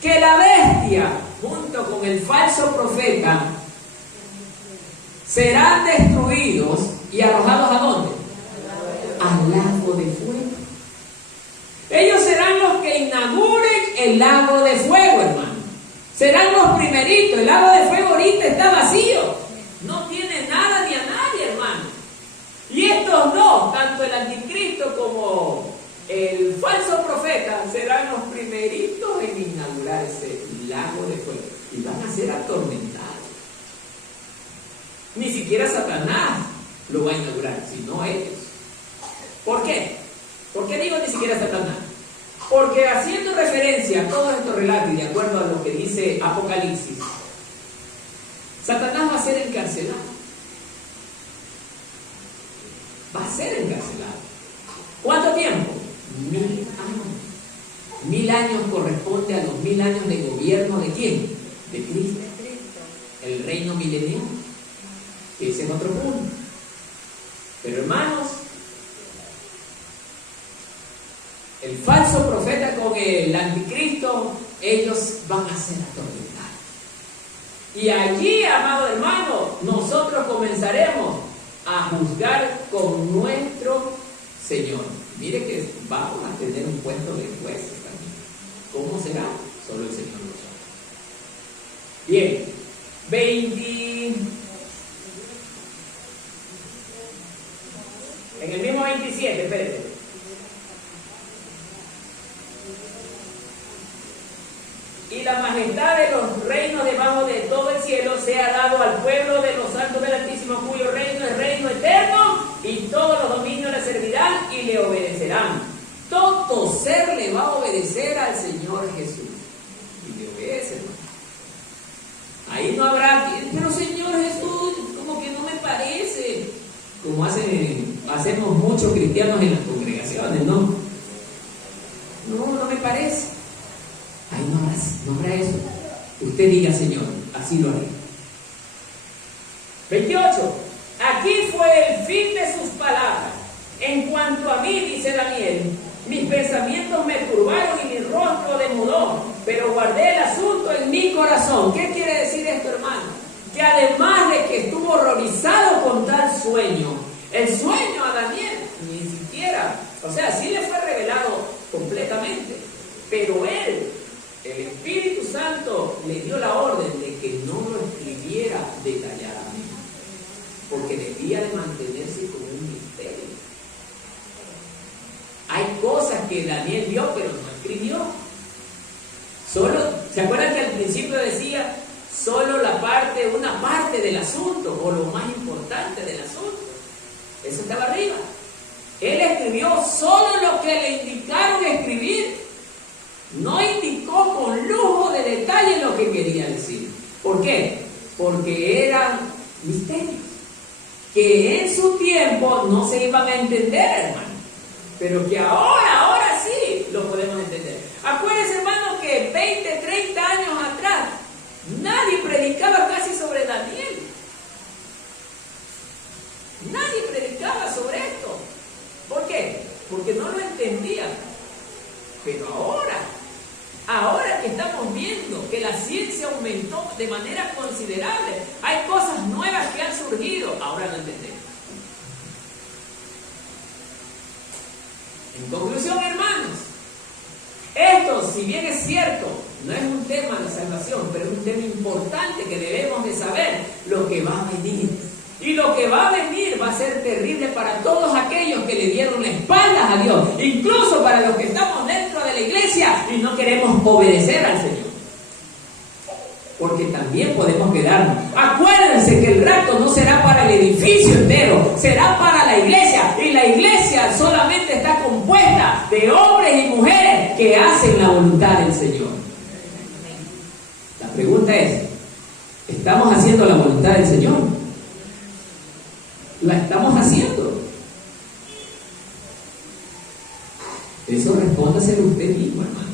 Que la bestia, junto con el falso profeta, serán destruidos y arrojados ¿a dónde? Al lago de fuego. Ellos serán los que inauguren el lago de fuego, hermano. Serán los primeritos. El lago de fuego ahorita está vacío. No tiene nada ni a nadie, hermano. Y estos dos, tanto el anticristo como el falso profeta, serán los primeritos en inaugurar ese lago de fuego. Y van a ser atormentados. Ni siquiera Satanás lo va a inaugurar, sino ellos. ¿Por qué? ¿Por qué digo ni siquiera Satanás? Porque haciendo referencia a todos estos relatos y de acuerdo a lo que dice Apocalipsis, Satanás va a ser encarcelado. Va a ser encarcelado. ¿Cuánto tiempo? 1000 años. 1000 años corresponde a los 1000 años de gobierno ¿de quién? De Cristo. El reino milenial. Ese es otro punto. Pero hermanos, el falso profeta con el anticristo, ellos van a ser atormentados. Y allí, amado hermano, nosotros comenzaremos a juzgar con nuestro Señor. Mire que vamos a tener un puesto de jueces también. ¿Cómo será? Solo el Señor lo sabe. Bien, 20. En el mismo 27, espérense. Y la majestad de los reinos debajo de todo el cielo se ha dado al pueblo de los santos del Altísimo, cuyo reino es reino eterno, y todos los dominios le servirán y le obedecerán. Todo ser le va a obedecer al Señor Jesús. Y le obedece, hermano. Ahí no habrá quien, pero Señor Jesús, como que no me parece. Como hacemos muchos cristianos en las congregaciones, ¿no? No me parece. Ahí no habrá eso. Usted diga, Señor, así lo haré. 28. Aquí fue el fin de sus palabras. En cuanto a mí, dice Daniel, mis pensamientos me turbaron y mi rostro demudó, pero guardé el asunto en mi corazón. ¿Qué quiere decir esto, hermano? Que además de que estuvo horrorizado con tal sueño, el sueño a Daniel ni siquiera, o sea, sí le fue revelado completamente, pero él, el Espíritu Santo, le dio la orden de que no lo escribiera detalladamente, porque debía de mantenerse como un misterio. Hay cosas que Daniel vio, pero no escribió. Solo, ¿se acuerdan que al principio decía solo una parte del asunto, o lo más importante del asunto? Eso estaba arriba. Él escribió solo lo que le indicaron escribir. No indicó con lujo de detalle lo que quería decir. ¿Por qué? Porque eran misterios que en su tiempo no se iban a entender, hermano, pero que ahora sí lo podemos entender. Acuérdense, hermano, que 20, 30 años atrás nadie predicaba casi sobre Daniel. Nadie predicaba sobre esto. ¿Por qué? Porque no lo entendían. Pero ahora que estamos viendo que la ciencia aumentó de manera considerable, hay cosas nuevas que han surgido, ahora lo entendemos. En conclusión, hermanos, esto, si bien es cierto, no es un tema de salvación, pero es un tema importante que debemos de saber lo que va a venir. Y lo que va a venir va a ser terrible para todos aquellos que le dieron la espalda a Dios, incluso para los que estamos dentro de la iglesia y no queremos obedecer al Señor. Porque también podemos quedarnos. Acuérdense que el rapto no será para el edificio entero, será para la iglesia. Y la iglesia solamente está compuesta de hombres y mujeres que hacen la voluntad del Señor. La pregunta es, ¿estamos haciendo la voluntad del Señor? ¿La estamos haciendo? Eso respóndaselo usted mismo, hermano.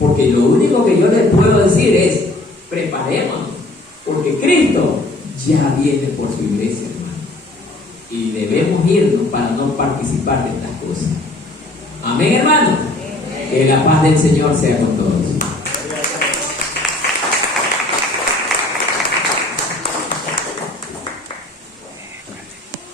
Porque lo único que yo le puedo decir es, preparémonos, porque Cristo ya viene por su iglesia, hermano. Y debemos irnos para no participar de estas cosas. Amén, hermano. Que la paz del Señor sea con todos.